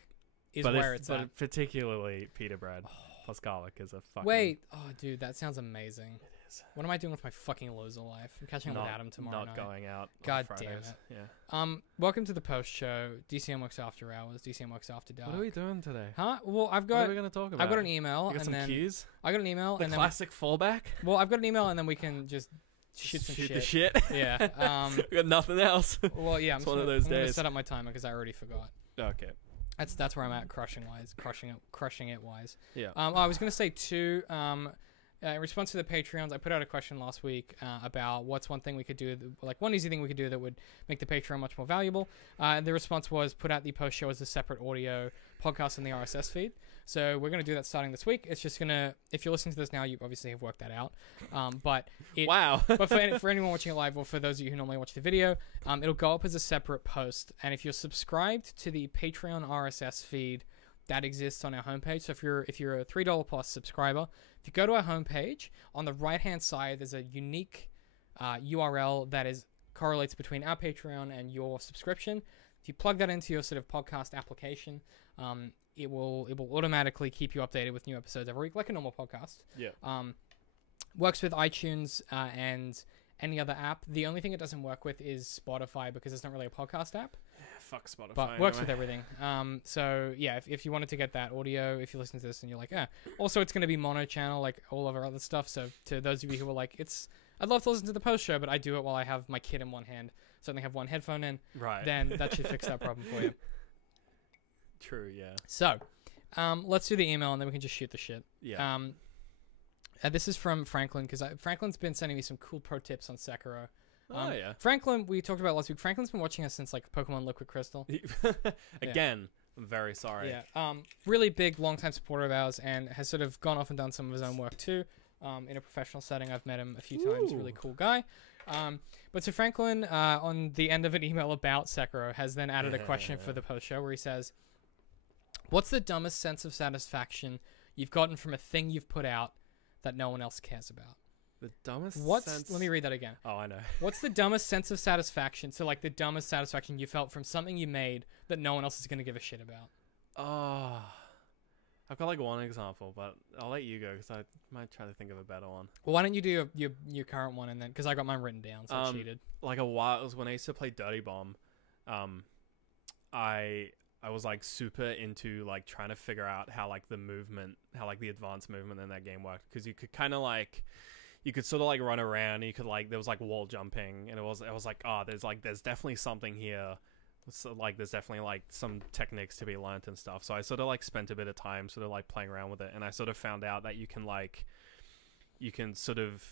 is where it's at. But particularly pita bread plus garlic is a fucking. Wait. Oh, dude, that sounds amazing. It is. What am I doing with my fucking loser life? I'm catching up with Adam tomorrow night. Not going out. God on damn Fridays. it. Yeah. Welcome to the post show. DCM works after hours. DCM works after dark. What are we doing today? Huh? Well, What are we going to talk about? I've got an email. You got and some cues? I got an email. The and classic fallback? Well, I've got an email, and then we can just shoot some shit. The shit? Yeah. We got nothing else. Well, yeah. It's one of those I'm gonna days. set up my timer because I already forgot. Okay. That's where I'm at crushing it wise. Yeah. I was gonna say too. In response to the Patreons, I put out a question last week about what's one thing we could do, like one easy thing we could do that would make the Patreon much more valuable. The response was put out the post show as a separate audio podcast in the RSS feed. So we're going to do that starting this week. It's just going to, if you're listening to this now, you obviously have worked that out. Wow. But for anyone watching it live, or for those of you who normally watch the video, it'll go up as a separate post. And if you're subscribed to the Patreon RSS feed, that exists on our homepage. So if you're a $3 plus subscriber, if you go to our homepage, on the right-hand side, there's a unique URL that correlates between our Patreon and your subscription. If you plug that into your sort of podcast application, it will automatically keep you updated with new episodes every week, like a normal podcast. Yeah. Works with iTunes and any other app. The only thing it doesn't work with is Spotify because it's not really a podcast app. Fuck Spotify. But works with everything. So yeah, if you wanted to get that audio, if you listen to this and you're like, also it's going to be mono channel like all of our other stuff. So to those of you who are like, I'd love to listen to the post show, but I do it while I have my kid in one hand, so I only have one headphone in. Right. Then that should fix that problem for you. True. Yeah. So, let's do the email and then we can just shoot the shit. Yeah. This is from Franklin because Franklin's been sending me some cool pro tips on Sekiro. Yeah. Franklin, we talked about last week. Franklin's been watching us since like Pokemon Liquid Crystal. Again, I'm very sorry. Yeah. Really big, long-time supporter of ours, and has sort of gone off and done some of his own work too. In a professional setting, I've met him a few times. Really cool guy. But so Franklin, on the end of an email about Sekiro, has then added a question for the post show where he says, "What's the dumbest sense of satisfaction you've gotten from a thing you've put out that no one else cares about?" The dumbest sense... Let me read that again. Oh, I know. What's the dumbest sense of satisfaction? So, like, the dumbest satisfaction you felt from something you made that no one else is going to give a shit about. Oh, I've got like one example, but I'll let you go because I might try to think of a better one. Well, why don't you do your current one and then... Because I got mine written down, so I cheated. Like it was when I used to play Dirty Bomb. I was like super into like trying to figure out how like the advanced movement in that game worked, because you could kind of like... You could sort of like run around, and you could like, there was like wall jumping, and I was like, there's definitely something here. So like, there's definitely like some techniques to be learnt and stuff. So I sort of like spent a bit of time sort of like playing around with it, and I sort of found out that you can sort of,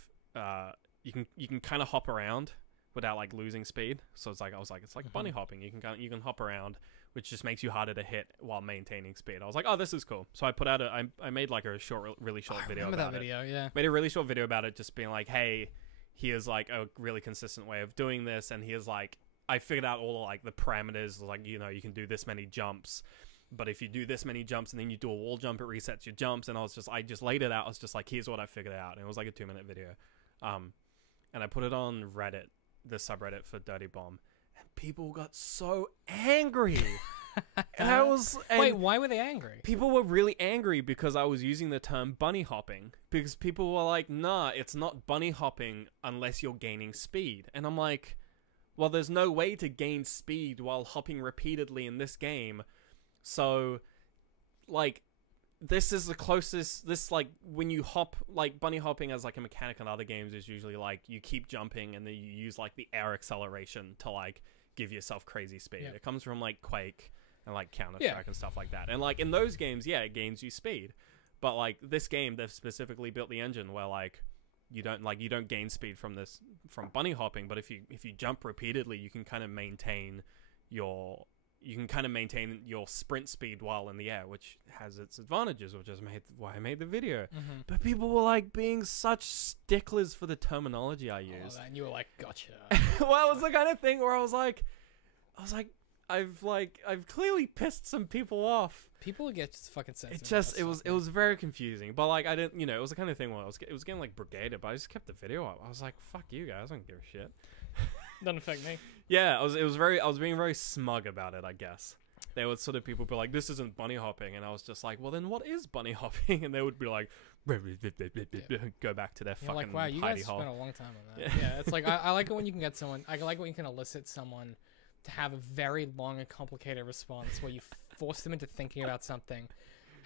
you can kind of hop around without like losing speed. So it's like, it's like bunny hopping. You can hop around, which just makes you harder to hit while maintaining speed. I was like, oh, this is cool. So I put out I made like a really short video about it. I remember that video, yeah. Made a really short video about it, just being like, hey, here's like a really consistent way of doing this, and here's like, I figured out all like the parameters, like, you know, you can do this many jumps, but if you do this many jumps and then you do a wall jump, it resets your jumps. And I just laid it out. I was just like, here's what I figured out. And it was like a 2-minute video. And I put it on Reddit, the subreddit for Dirty Bomb. People got so angry. Wait, why were they angry? People were really angry because I was using the term bunny hopping, because people were like, nah, it's not bunny hopping unless you're gaining speed. And I'm like, well, there's no way to gain speed while hopping repeatedly in this game. So like, this is the closest, like when you hop, like bunny hopping as like a mechanic in other games is usually like you keep jumping and then you use like the air acceleration to like give yourself crazy speed. Yeah. It comes from like Quake and like Counter-Strike and stuff like that. And like in those games, yeah, it gains you speed. But like this game, they've specifically built the engine where like you don't gain speed from bunny hopping, but if you jump repeatedly, you can kind of maintain your sprint speed while in the air, which has its advantages, which is why I made the video. Mm-hmm. But people were like being such sticklers for the terminology I used. And you were like, gotcha. Well, it was the kind of thing where I was like, I've clearly pissed some people off. People get just fucking sensitive. It was very confusing. But like I didn't, it was the kind of thing where it was getting like brigaded, but I just kept the video up. I was like, fuck you guys, I don't give a shit. Doesn't affect me. Yeah, I was being very smug about it, I guess. There would sort of people be like, this isn't bunny hopping, and I was just like, well then what is bunny hopping? And they would be like, go back to their fucking like, wow, you hidey guys hole. spent a long time on that. Yeah, it's like I like it when you can get someone. I like when you can elicit someone to have a very long and complicated response where you force them into thinking about something,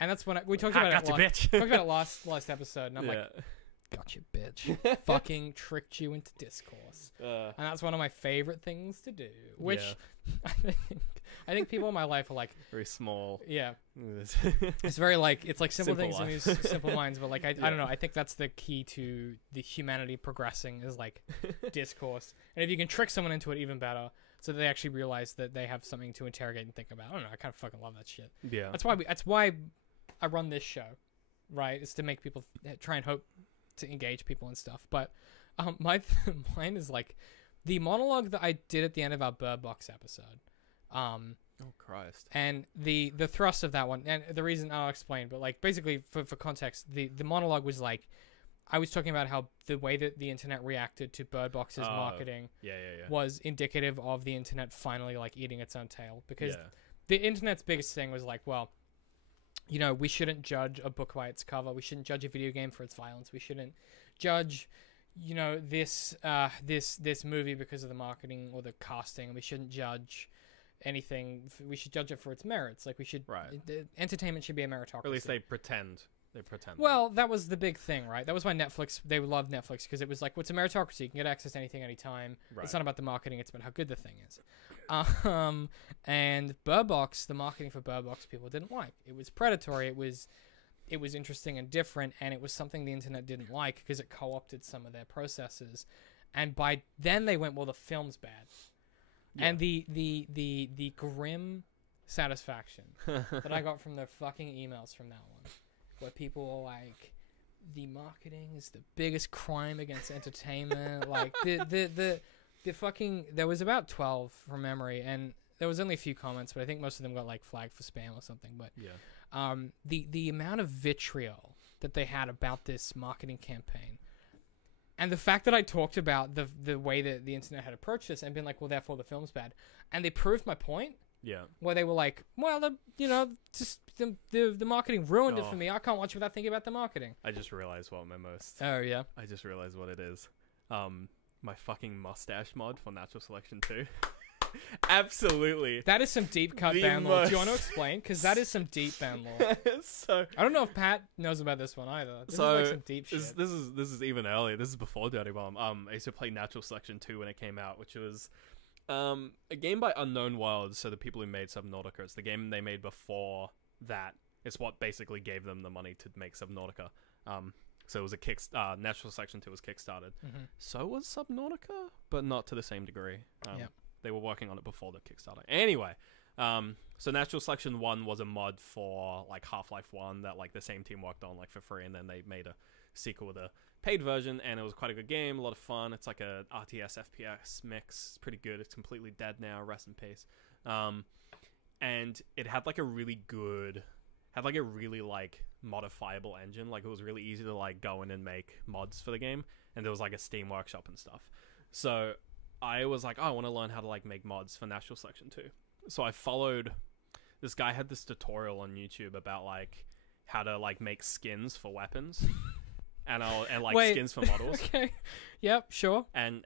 and that's when we talked about it. Bitch. Talked about it last episode, and I'm like, gotcha, bitch. Fucking tricked you into discourse. And that's one of my favorite things to do. Which I think people in my life are like very small. Yeah. It's very like it's like simple things life. in these simple minds, but like I don't know. I think that's the key to the humanity progressing is like discourse. And if you can trick someone into it, even better. So that they actually realize that they have something to interrogate and think about. I don't know. I kind of fucking love that shit. Yeah. That's why I run this show, right? Is to make people try and hope to engage people and stuff. But mine is like the monologue that I did at the end of our Bird Box episode. Oh Christ. And the thrust of that one, and the reason I'll explain, but like basically for context, the monologue was like I was talking about how the way that the internet reacted to Bird Box's marketing was indicative of the internet finally like eating its own tail, because the internet's biggest thing was like, well, we shouldn't judge a book by its cover. We shouldn't judge a video game for its violence. We shouldn't judge, this movie because of the marketing or the casting. We shouldn't judge anything. We should judge it for its merits. Like we should, entertainment should be a meritocracy. Or at least they pretend. Well, that was the big thing, right? That was why they loved Netflix, because it was like, what's a meritocracy? You can get access to anything, anytime. Right. It's not about the marketing; it's about how good the thing is. And Bird Box, the marketing for Bird Box, people didn't like. It was predatory. It was interesting and different, and it was something the internet didn't like because it co-opted some of their processes. And by then they went, well, the film's bad. Yeah. And the grim satisfaction that I got from the fucking emails from that one, where people are like, the marketing is the biggest crime against entertainment. Like the fucking, there was about 12 from memory, and there was only a few comments, but I think most of them got like flagged for spam or something. But the amount of vitriol that they had about this marketing campaign, and the fact that I talked about the way that the internet had approached this and been like, well, therefore the film's bad, and they proved my point. Yeah. Where they were like, well, just the marketing ruined it for me. I can't watch without thinking about the marketing. I just realized what my most. Oh yeah. I just realized what it is. My fucking mustache mod for Natural Selection 2. Absolutely. That is some deep cut ban lore. Do you want to explain? Because that is some deep ban lore. So I don't know if Pat knows about this one either. This is like some deep shit. This is even earlier. This is before Dirty Bomb. I used to play Natural Selection 2 when it came out, which was a game by Unknown Worlds. So the people who made Subnautica, it's the game they made before that. It's what basically gave them the money to make Subnautica. So it was a Natural Selection 2 was kickstarted. Mm-hmm. So was Subnautica, but not to the same degree. They were working on it before the Kickstarter. Anyway, so Natural Selection 1 was a mod for like Half-Life 1 that like the same team worked on like for free, and then they made a sequel with a paid version, and it was quite a good game, a lot of fun. It's like a RTS FPS mix. It's pretty good. It's completely dead now, rest in peace. And it had like a really like modifiable engine. Like it was really easy to like go in and make mods for the game, and there was like a Steam workshop and stuff. So I was like, oh, I want to learn how to like make mods for Natural Selection 2. So I followed this guy, had this tutorial on YouTube about like how to like make skins for weapons and skins for models. Okay. Yep, sure. And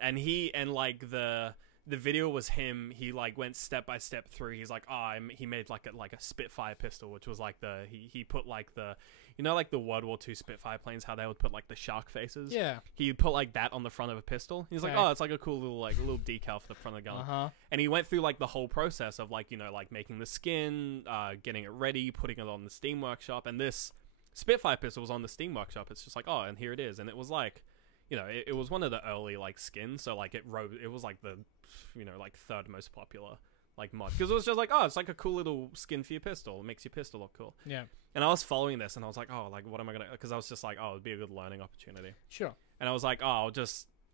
like the video was him. He like went step by step through. He's like, he made like a Spitfire pistol, which was like he put like the, like the World War II Spitfire planes, how they would put like the shark faces. Yeah. He put like that on the front of a pistol. He's like, it's like a cool little decal for the front of the gun. Uh-huh. And he went through like the whole process of like, like making the skin, getting it ready, putting it on the Steam Workshop, and this Spitfire pistol was on the Steam Workshop. It's just like, and here it is. And it was like, you know, it was one of the early like skins, so like it was like the, you know, like third most popular like mod, because it was just like, oh, it's like a cool little skin for your pistol. It makes your pistol look cool. Yeah. And I was following this, and I was like, oh, like what am I gonna? Because I was just like, oh, it'd be a good learning opportunity. Sure. And I was like, oh,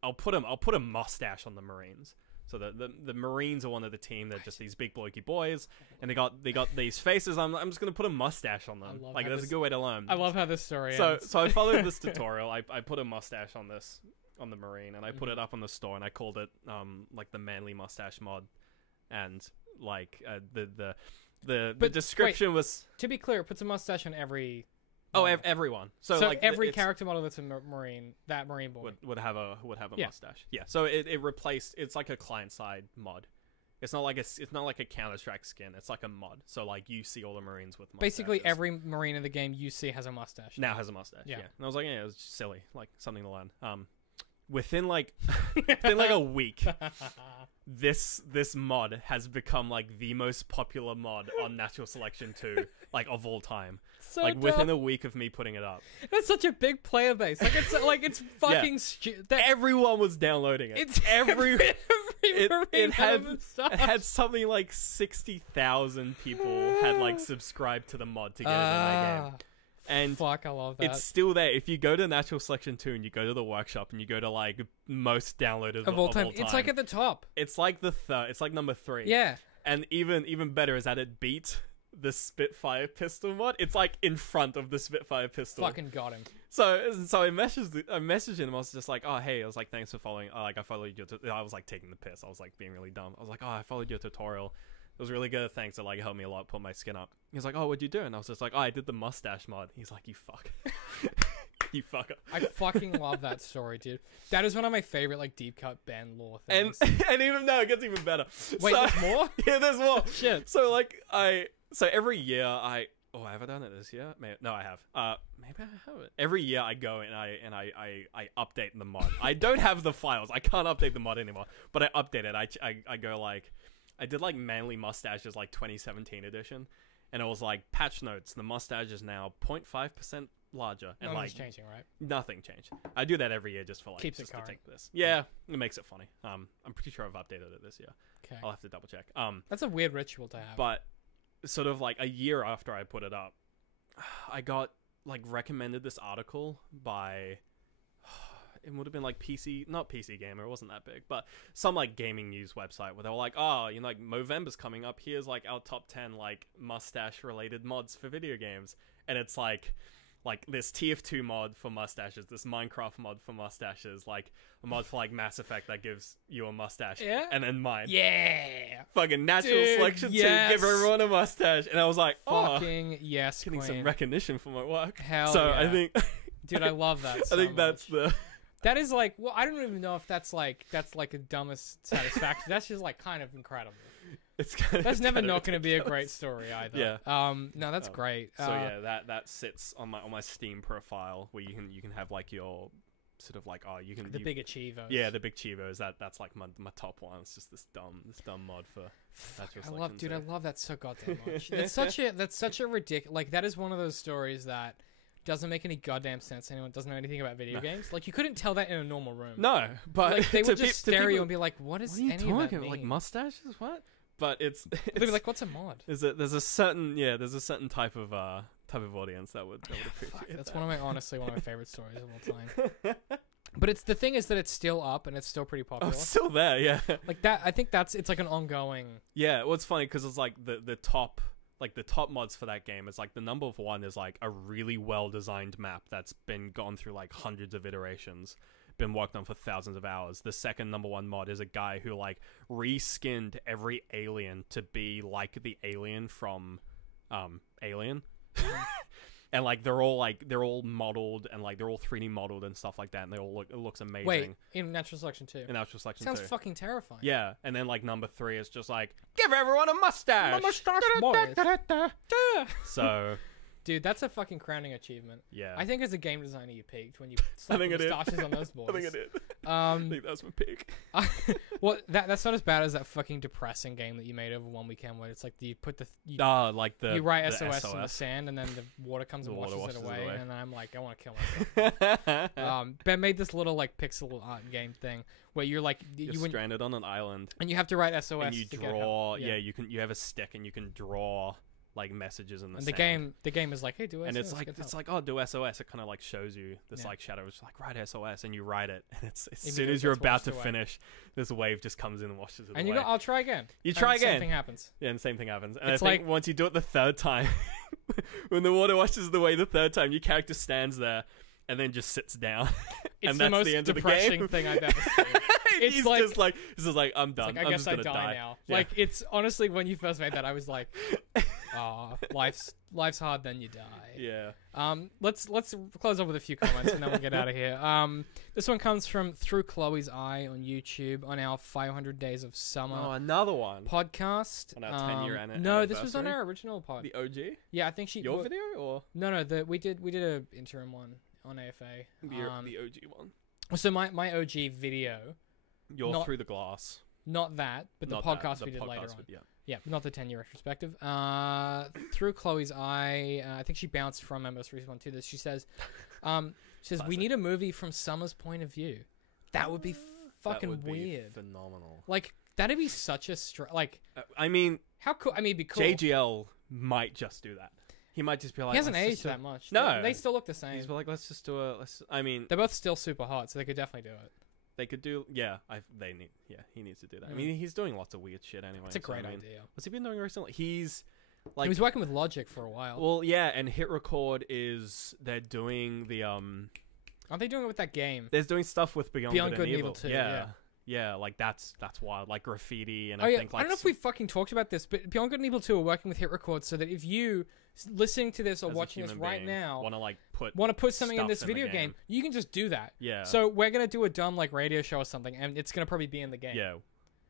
I'll put a mustache on the Marines. So the Marines are one of the team. They're just these big blokey boys, and they got these faces. I'm just gonna put a mustache on them. Like that's a good way to learn. I love how this story ends. So I followed this tutorial. I put a mustache on the Marine, and I put it up on the store, and I called it like the manly mustache mod, and like the description was, to be clear, it puts a mustache on every. Everyone. So like every character model that's a Marine, that Marine boy would have a mustache. Yeah. So it replaced. It's like a client side mod. It's not like a Counter-Strike skin. It's like a mod. So like you see all the Marines with mustaches. Basically every Marine in the game you see has a mustache. Now has a mustache. Yeah. And I was like, yeah, it was just silly, like something to learn. Within like a week, this mod has become like the most popular mod on Natural Selection 2 like of all time. So like within a week of me putting it up. That's such a big player base. Like it's fucking everyone was downloading it. It's it had something like 60,000 people had like subscribed to the mod to get it in my game. And fuck, I love that. It's still there. If you go to Natural Selection 2 and you go to the workshop and you go to like most downloaded of all time, it's like at the top. It's like it's like number 3. Yeah. And even better is that it beat the Spitfire pistol mod. It's like in front of the Spitfire pistol. Fucking got him. So I messaged him. I was just like, oh hey, I was like, thanks for following. I followed your. I was like taking the piss. I was like being really dumb. I was like, oh, I followed your tutorial. It was really good. Thanks. It like helped me a lot. Put my skin up. He was like, oh, what'd you do? And I was just like, oh, I did the mustache mod. He's like, you fuck. You fucker. I fucking love that story, dude. That is one of my favorite like deep cut Ben lore things. And even now it gets even better. Wait, there's more? Yeah, there's more. Shit. So like so every year have I done it this year? No, I have. Maybe I haven't. Every year I go and I update the mod. I don't have the files. I can't update the mod anymore. But I update it. I go like, I did like manly mustaches like 2017 edition, and it was like patch notes. The mustache is now 0.5% larger, and nothing's like changing, right? Nothing changed. I do that every year just for like keeps just it current. To take this. Yeah, it makes it funny. I'm pretty sure I've updated it this year. Okay, I'll have to double check. That's a weird ritual to have. But sort of like a year after I put it up, I got like recommended this article by. It would have been like not PC Gamer, it wasn't that big, but some like gaming news website where they were like, oh, you know, like Movember's coming up, here's like our top 10 like mustache related mods for video games. And it's like this TF2 mod for mustaches, this Minecraft mod for mustaches, like a mod for like Mass Effect that gives you a mustache, and then mine. Yeah. Fucking Natural Selection 2, give everyone a mustache. And I was like, fucking yes, getting queen. some recognition for my work. Hell so yeah. I think dude, I love that so I think much. that's the that is like, well, I don't even know if that's like a dumbest satisfaction. That's just like kind of incredible. That's never not going to be a great story either. Yeah. No, that's great. So yeah, that sits on my Steam profile where you can have like your sort of like big achievos. Yeah, the big achievos. That's like my top one. It's just this dumb mod for Natural Selection. I love that so goddamn much. That's such a ridiculous. Like that is one of those stories that doesn't make any goddamn sense. Anyone doesn't know anything about video games. Like you couldn't tell that in a normal room. No, but like, they would just stare at you and be like, "What is any of that mean?" Like mustaches? What? But it's they'd be like, "What's a mod?" There's a certain type of audience that would appreciate. That's honestly one of my favorite stories of all time. But the thing is that it's still up and it's still pretty popular. Oh, it's still there, yeah. Like that, I think it's like an ongoing. Yeah, well, it's funny because it's like the top mods for that game is like the number one is like a really well designed map that's been gone through like hundreds of iterations, been worked on for thousands of hours. The second number one mod is a guy who like reskinned every alien to be like the alien from Alien. And like they're all modeled and like they're all 3D modeled and stuff like that, and it looks amazing. Wait, in Natural Selection 2. In Natural Selection 2. Sounds fucking terrifying. Yeah, and then like number 3 is just like give everyone a mustache. A mustache, boys. So Dude, that's a fucking crowning achievement. Yeah. I think as a game designer, you peaked when you I slapped think I did. moustaches on those boys. I think I did. I think that was my pick. Well, that's not as bad as that fucking depressing game that you made over one weekend where it's like you put you write the SOS in the sand and then the water comes and washes it away, and I'm like, I want to kill myself. Ben made this little like pixel art game thing where you're like you're stranded on an island and you have to write SOS and you to draw. get help. You have a stick and you can draw like messages in the and sand. the game is like, hey, do SOS. And it's like, oh, do SOS. It kind of like shows you this like shadow. It's like, write SOS, and you write it, and it's as soon as you're about to finish, this wave just comes in and washes it away. And you go, I'll try again. You try again. Same thing happens. Yeah, and the same thing happens. And it's I think once you do it the third time, when the water washes away the third time, your character stands there and then just sits down. It's and the that's most the end depressing of the game. thing I've ever seen. He's just like, I'm done. Like, I guess I die now. Yeah. Like, it's honestly, when you first made that, I was like, life's hard, then you die. Yeah. Let's close off with a few comments and then we'll get out of here. This one comes from Through Chloe's Eye on YouTube on our 500 Days of Summer. Oh, another one. Podcast. On our 10-year anniversary. No, this was on our original pod. The OG? Yeah, I think Your video or? No, we did a interim one on AFA. The OG one. So my OG video. You're Through the Glass. Not that, but the podcast we did later on. Yeah, not the 10-year retrospective. Through Chloe's Eye, I think she bounced from my most recent one to this. She says, we need a movie from Summer's point of view. That would be fucking that would weird. Be phenomenal. Like, that'd be such a I mean, how cool? I mean, it'd be cool. JGL might just do that. He might just be like, he hasn't aged that much. No, they still look the same. He's like, let's just do a. I mean, they're both still super hot, so they could definitely do it. They could do, he needs to do that. I mean, he's doing lots of weird shit anyway. It's a great idea. What's he been doing recently? He was working with Logic for a while. Well, yeah, and Hit Record they're doing the Aren't they doing it with that game? They're doing stuff with Beyond Good and Evil too. Yeah, like that's wild, like graffiti and I think like. I don't know if we fucking talked about this, but Beyond Good and Evil 2 are working with Hit Record so that if you listening to this or watching this right now want to put something in this video game, you can just do that. Yeah. So we're gonna do a dumb like radio show or something, and it's gonna probably be in the game. Yeah.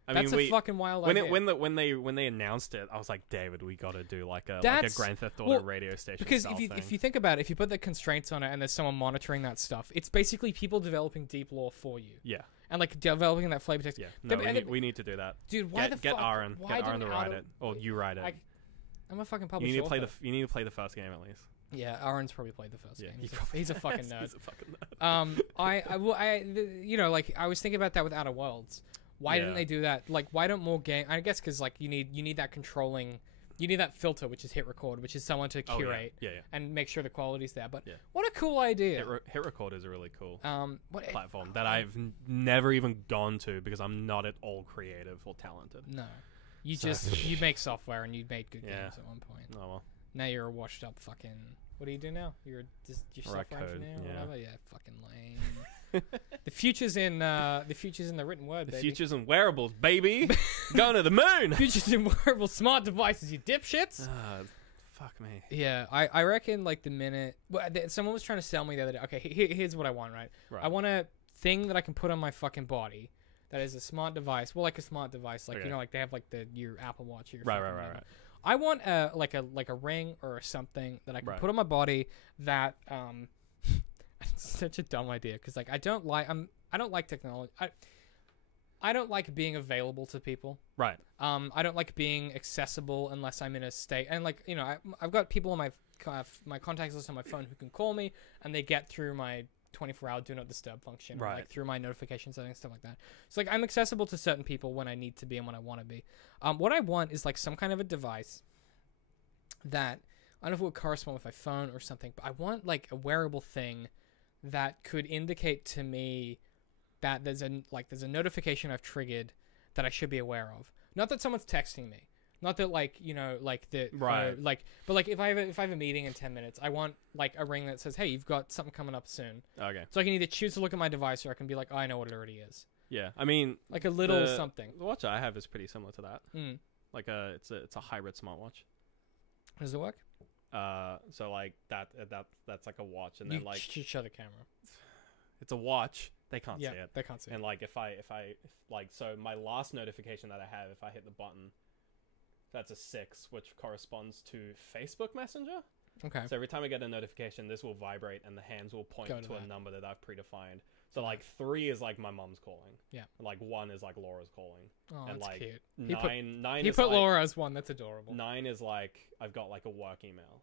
That's a fucking wild idea. When they announced it, I was like, David, we got to do like a Grand Theft Auto radio station. Because if you think about it, if you put the constraints on it and there's someone monitoring that stuff, it's basically people developing deep lore for you. Yeah. And like developing that flavor text. Yeah. No, we need to do that. Dude, why get Aaron to write it, or you write it. I'm a fucking publisher. You need to play the first game at least. Yeah, Aaron's probably played the first game. He's a fucking nerd. He's a fucking nerd. I was thinking about that with Outer Worlds. Why didn't they do that? Like, why don't more game? I guess because like you need that controlling, you need that filter, which is Hit Record, which is someone to curate and make sure the quality's there. But what a cool idea! Hit Record is a really cool platform that I've never even gone to because I'm not at all creative or talented. No, you make software and you made good games at one point. Oh well. Now you're a washed up fucking. What do you do now? You're software engineer or whatever. Yeah, fucking lame. The future's in the written word. The baby. future's in wearables, baby. Going to the moon. Future's in wearable smart devices, you dipshits. Fuck me. Yeah, I reckon like the minute someone was trying to sell me the other day. Okay, here's what I want. Right. I want a thing that I can put on my fucking body that is a smart device. Well, like a smart device, like like they have like your Apple Watch or your right. I want a ring or something that I can put on my body that it's such a dumb idea because like I don't like technology. I don't like being available to people. Right. I don't like being accessible unless I'm in a state. And like I've got people on my contacts list on my phone who can call me and they get through my 24-hour do not disturb function, or like through my notification settings, stuff like that. So like I'm accessible to certain people when I need to be and when I want to be. What I want is like some kind of a device that I don't know if it would correspond with my phone or something, but I want like a wearable thing that could indicate to me that there's a notification I've triggered that I should be aware of. Not that someone's texting me. Not that but like if I have a meeting in 10 minutes, I want like a ring that says, "Hey, you've got something coming up soon." Okay. So I can either choose to look at my device or I can be like, "Oh, I know what it already is." Yeah, I mean, like a little something. The watch I have is pretty similar to that. Like it's a hybrid smartwatch. Does it work? So like that's like a watch, and then like show the camera. It's a watch. They can't see it. They can't see it. And like if I so my last notification that I have, if I hit the button, that's a 6, which corresponds to Facebook Messenger. Okay. So every time I get a notification, this will vibrate and the hands will point to a number that I've predefined. So like 3 is like my mum's calling. Yeah. And like 1 is like Laura's calling. Oh, and that's like cute. 9 He is put like, Laura as 1. That's adorable. 9 is like I've got like a work email.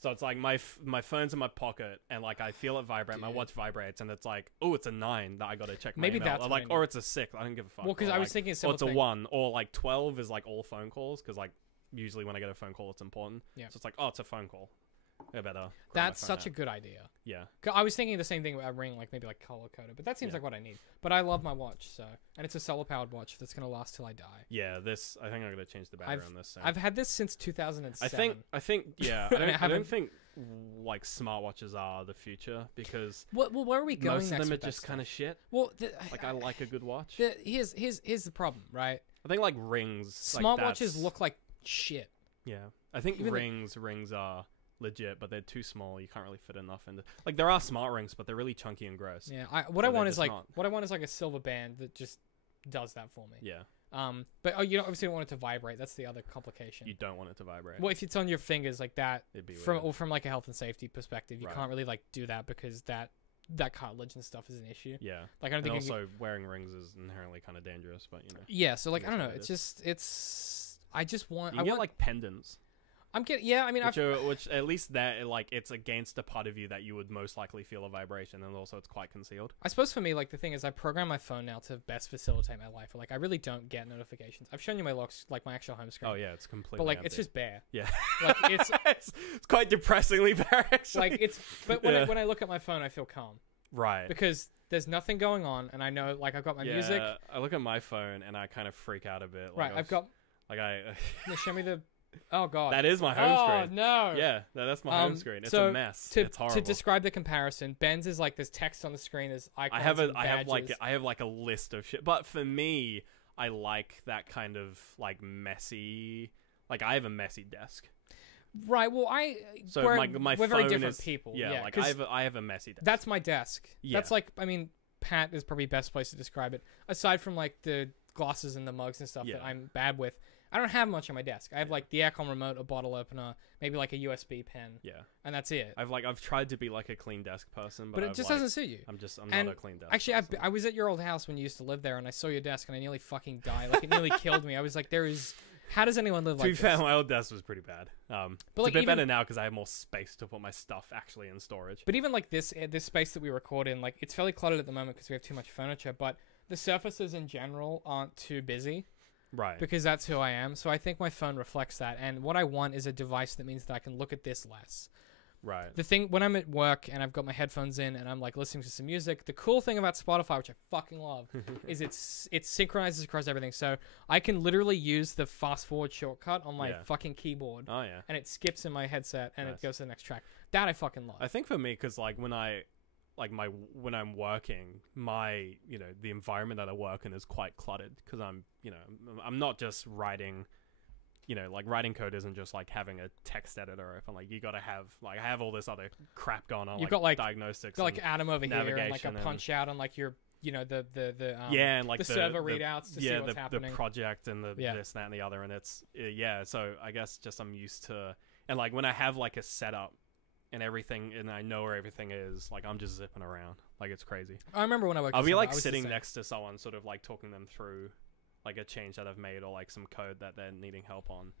So it's like my phone's in my pocket and like I feel it vibrate. My watch vibrates and it's like, oh, it's a 9 that I gotta check my Maybe email. that's or like, or it's a 6. I don't give a fuck. Well, because I was thinking or it's a 1 or like 12 is like all phone calls because like usually when I get a phone call it's important. Yeah. So it's like, oh, it's a phone call. I better. That's such a good idea. Yeah. I was thinking the same thing about Ring, like maybe like color coded, but that seems like what I need. But I love my watch, and it's a solar powered watch that's gonna last till I die. Yeah, I think I'm gonna change the battery on this soon. I've had this since 2007. I think yeah. I don't think like smartwatches are the future because well, where are we going? Most next of them with are just kind of shit. Well, like I like a good watch. Here's the problem, right? I think like rings. Smartwatches look like shit. Yeah, I think rings are legit, but they're too small. You can't really fit enough into. Like there are smart rings, but they're really chunky and gross. Yeah, what I want is like a silver band that just does that for me. Yeah. But you obviously don't want it to vibrate. That's the other complication. You don't want it to vibrate. Well, if it's on your fingers like that, it'd be from like a health and safety perspective, you can't really like do that because that cartilage and stuff is an issue. Yeah. Like I don't think also wearing rings is inherently kind of dangerous, but you know. Yeah, so like I don't know. I just want. You get like pendants. I'm getting. Yeah, I mean, which at least that like it's against a part of you that you would most likely feel a vibration, and also it's quite concealed. I suppose for me, like the thing is, I program my phone now to best facilitate my life. Like I really don't get notifications. I've shown you my locks, like my actual home screen. Oh yeah, it's completely. But like empty. it's just bare. Yeah. Like it's it's quite depressingly bare. Actually. Like it's. But when I look at my phone, I feel calm. Right. Because there's nothing going on, and I know like I've got my music. I look at my phone and I kind of freak out a bit. Like, I've got. Like show me the. Oh god, that is my home screen. Oh no, yeah, that's my home screen. It's so a mess. It's horrible. To describe the comparison, Ben's is like there's text on the screen, there's icons. I have like a list of shit. But for me, I like that kind of like messy. Like I have a messy desk. Right. Well, we're very different people. Yeah. Like I have a messy desk. That's my desk. Yeah. That's like Pat is probably the best place to describe it. Aside from like the glasses and the mugs and stuff that I'm bad with. I don't have much on my desk. I have like the aircon remote, a bottle opener, maybe like a USB pen. Yeah. And that's it. I've tried to be like a clean desk person, but it just doesn't suit you. I'm not a clean desk. Actually, I was at your old house when you used to live there, and I saw your desk, and I nearly fucking died. Like it nearly killed me. I was like, how does anyone live like this? To be fair, my old desk was pretty bad. But it's a bit better now because I have more space to put my stuff actually in storage. But even like this space that we record in, like it's fairly cluttered at the moment because we have too much furniture. But the surfaces in general aren't too busy. Right. Because that's who I am. So I think my phone reflects that. And what I want is a device that means that I can look at this less. Right. The thing, when I'm at work and I've got my headphones in and I'm like listening to some music, the cool thing about Spotify, which I fucking love, is it synchronizes across everything. So I can literally use the fast forward shortcut on my fucking keyboard. Oh, yeah. And it skips in my headset and it goes to the next track. That I fucking love. I think for me, because like when I'm working, the environment that I work in is quite cluttered because I'm not just writing, writing code isn't just like having a text editor open. Like you got to have I have all this other crap going on. You've got like diagnostics, got like Adam over here, and like a punch out on like your and like the server readouts to see what's happening. The project and this, that, and the other, and it's So I guess just I'm used to, and like when I have like a setup. And everything, and I know where everything is. Like I'm just zipping around, like it's crazy. I remember when I worked. I'll be like sitting next to someone, sort of like talking them through, like a change that I've made or like some code that they're needing help on,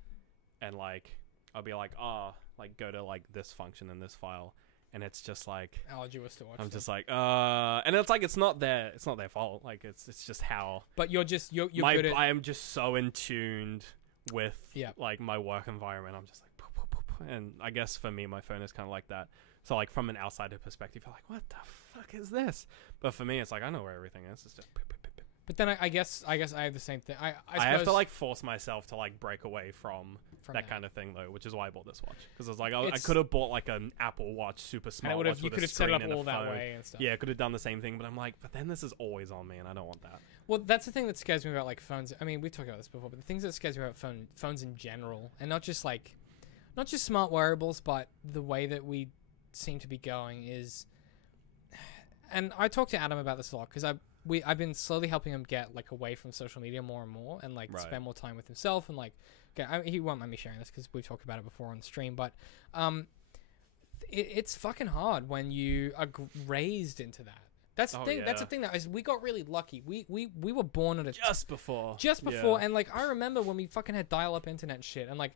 and like I'll be like, go to like this function in this file, and it's just like arduous to watch. I'm just like, and it's like it's not their fault. Like it's just how. But you're good at. I am just so in tuned with like my work environment. I'm just like. And I guess for me, my phone is kind of like that. So like from an outsider perspective, you're like, what the fuck is this? But for me, it's like I know where everything is. It's just. But then I guess I have the same thing. I have to like force myself to like break away from that kind of thing though, which is why I bought this watch because I was like, I could have bought like an Apple Watch super smart watch. You could have set it up all that way and stuff. Yeah, I could have done the same thing, but I'm like, but then this is always on me, and I don't want that. Well, that's the thing that scares me about like phones. I mean, we talked about this before, but the things that scares me about phones in general, and not just smart wearables, but the way that we seem to be going is, and I talked to Adam about this a lot because I've been slowly helping him get like away from social media more and more, and like spend more time with himself, and like he won't mind me sharing this because we've talked about it before on the stream, but it's fucking hard when you are raised into that. That's the thing. Yeah. That's the thing we got really lucky. We were born at a just before, and like I remember when we fucking had dial-up internet and shit, and like,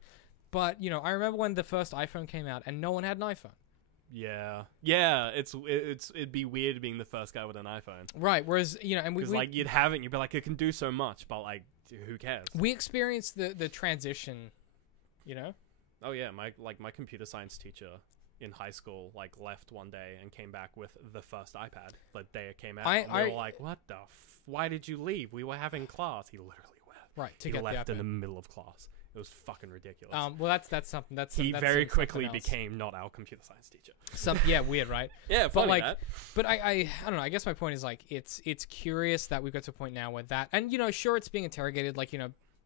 but I remember when the first iPhone came out and no one had an iPhone. Yeah. It'd be weird being the first guy with an iPhone, right? Whereas and we like you'd have it, and you'd be like, it can do so much, but like, who cares? We experienced the transition, Oh yeah, my computer science teacher in high school like left one day and came back with the first iPad the day it came out. And we were like, what the why did you leave? We were having class. He literally left. Right, he left in the middle of class. It was fucking ridiculous. Well, that's something. He very quickly became not our computer science teacher. Weird, right? Yeah, but like, but I don't know. I guess my point is like it's curious that we've got to a point now where that, and sure, it's being interrogated. Like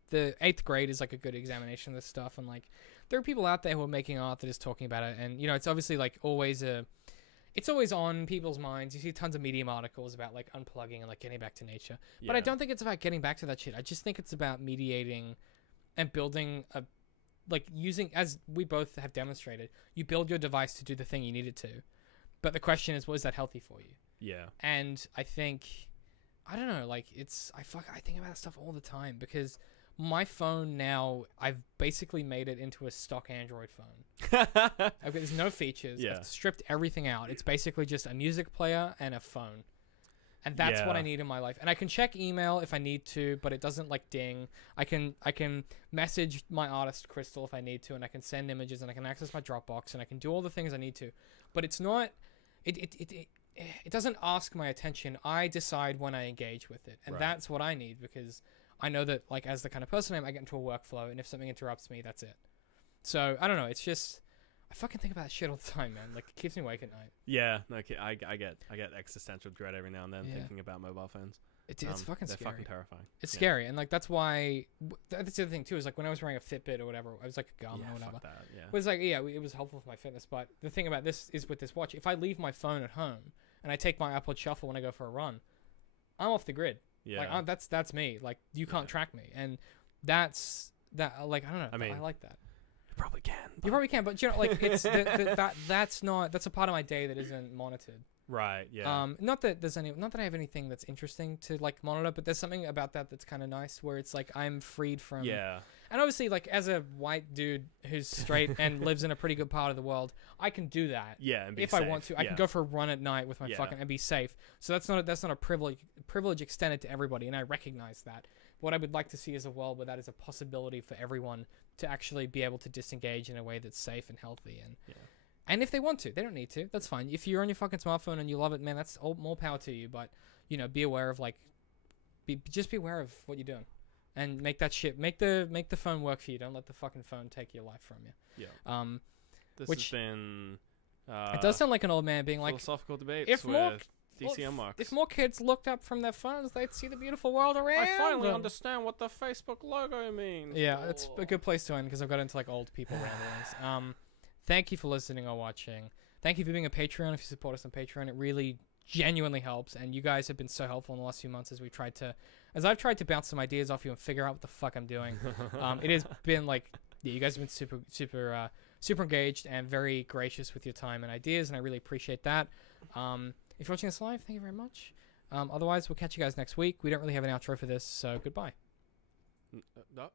the 8th grade is like a good examination of this stuff, and like there are people out there who are making art that is talking about it, and it's obviously like it's always on people's minds. You see tons of Medium articles about like unplugging and like getting back to nature, but I don't think it's about getting back to that shit. I just think it's about mediating and building using, as we both have demonstrated, you build your device to do the thing you need it to, but the question is, was that healthy for you? Yeah. And I think, I don't know, like I think about that stuff all the time, because my phone now, I've basically made it into a stock Android phone. There's no features. Yeah. I've stripped everything out. It's basically just a music player and a phone. And that's what I need in my life. And I can check email if I need to, but it doesn't like ding. I can message my artist Crystal if I need to, and I can send images, and I can access my Dropbox, and I can do all the things I need to. But it's not it doesn't ask my attention. I decide when I engage with it. And that's what I need, because I know that, like, as the kind of person I am, I get into a workflow, and if something interrupts me, that's it. So, I don't know, it's just, I fucking think about that shit all the time, man. Like, it keeps me awake at night. Yeah, okay, I get existential dread every now and then thinking about mobile phones. It's fucking they're scary. Fucking terrifying. It's scary, and, like, that's why, that's the other thing, too, is, like, when I was wearing a Fitbit or whatever, I was, like, a Garmin or whatever. Fuck that, yeah. It was, like, it was helpful for my fitness, but the thing about this is with this watch, if I leave my phone at home, and I take my iPod Shuffle when I go for a run, I'm off the grid. Yeah. Like, that's me. Like, you can't track me. And that's, that, like, I don't know. I mean, I like that. You probably can. You probably can, but, like, it's, that's a part of my day that isn't monitored. Right, yeah. Not that I have anything that's interesting to, like, monitor, but there's something about that that's kind of nice, where it's, like, I'm freed from... Yeah. And obviously, like, as a white dude who's straight and lives in a pretty good part of the world, I can do that. Yeah, and be if safe. I want to. I can go for a run at night with my fucking... and be safe. So that's not a privilege extended to everybody, and I recognize that. What I would like to see is a world where that is a possibility for everyone to actually be able to disengage in a way that's safe and healthy. And if they want to, they don't need to. That's fine. If you're on your fucking smartphone and you love it, man, that's more power to you. But, be aware of, like... Just be aware of what you're doing. And make that shit... Make the phone work for you. Don't let the fucking phone take your life from you. Yeah. This has been... it does sound like an old man being like... Philosophical debates with DCM marks. If more kids looked up from their phones, they'd see the beautiful world around I finally understand what the Facebook logo means. Yeah, it's a good place to end, because I've got into, like, old people ramblings. Thank you for listening or watching. Thank you for being a Patreon. If you support us on Patreon, it really genuinely helps. And you guys have been so helpful in the last few months as I've tried to bounce some ideas off you and figure out what the fuck I'm doing. It has been like, you guys have been super engaged and very gracious with your time and ideas, and I really appreciate that. If you're watching this live, thank you very much. Otherwise, we'll catch you guys next week. We don't really have an outro for this, so goodbye. No.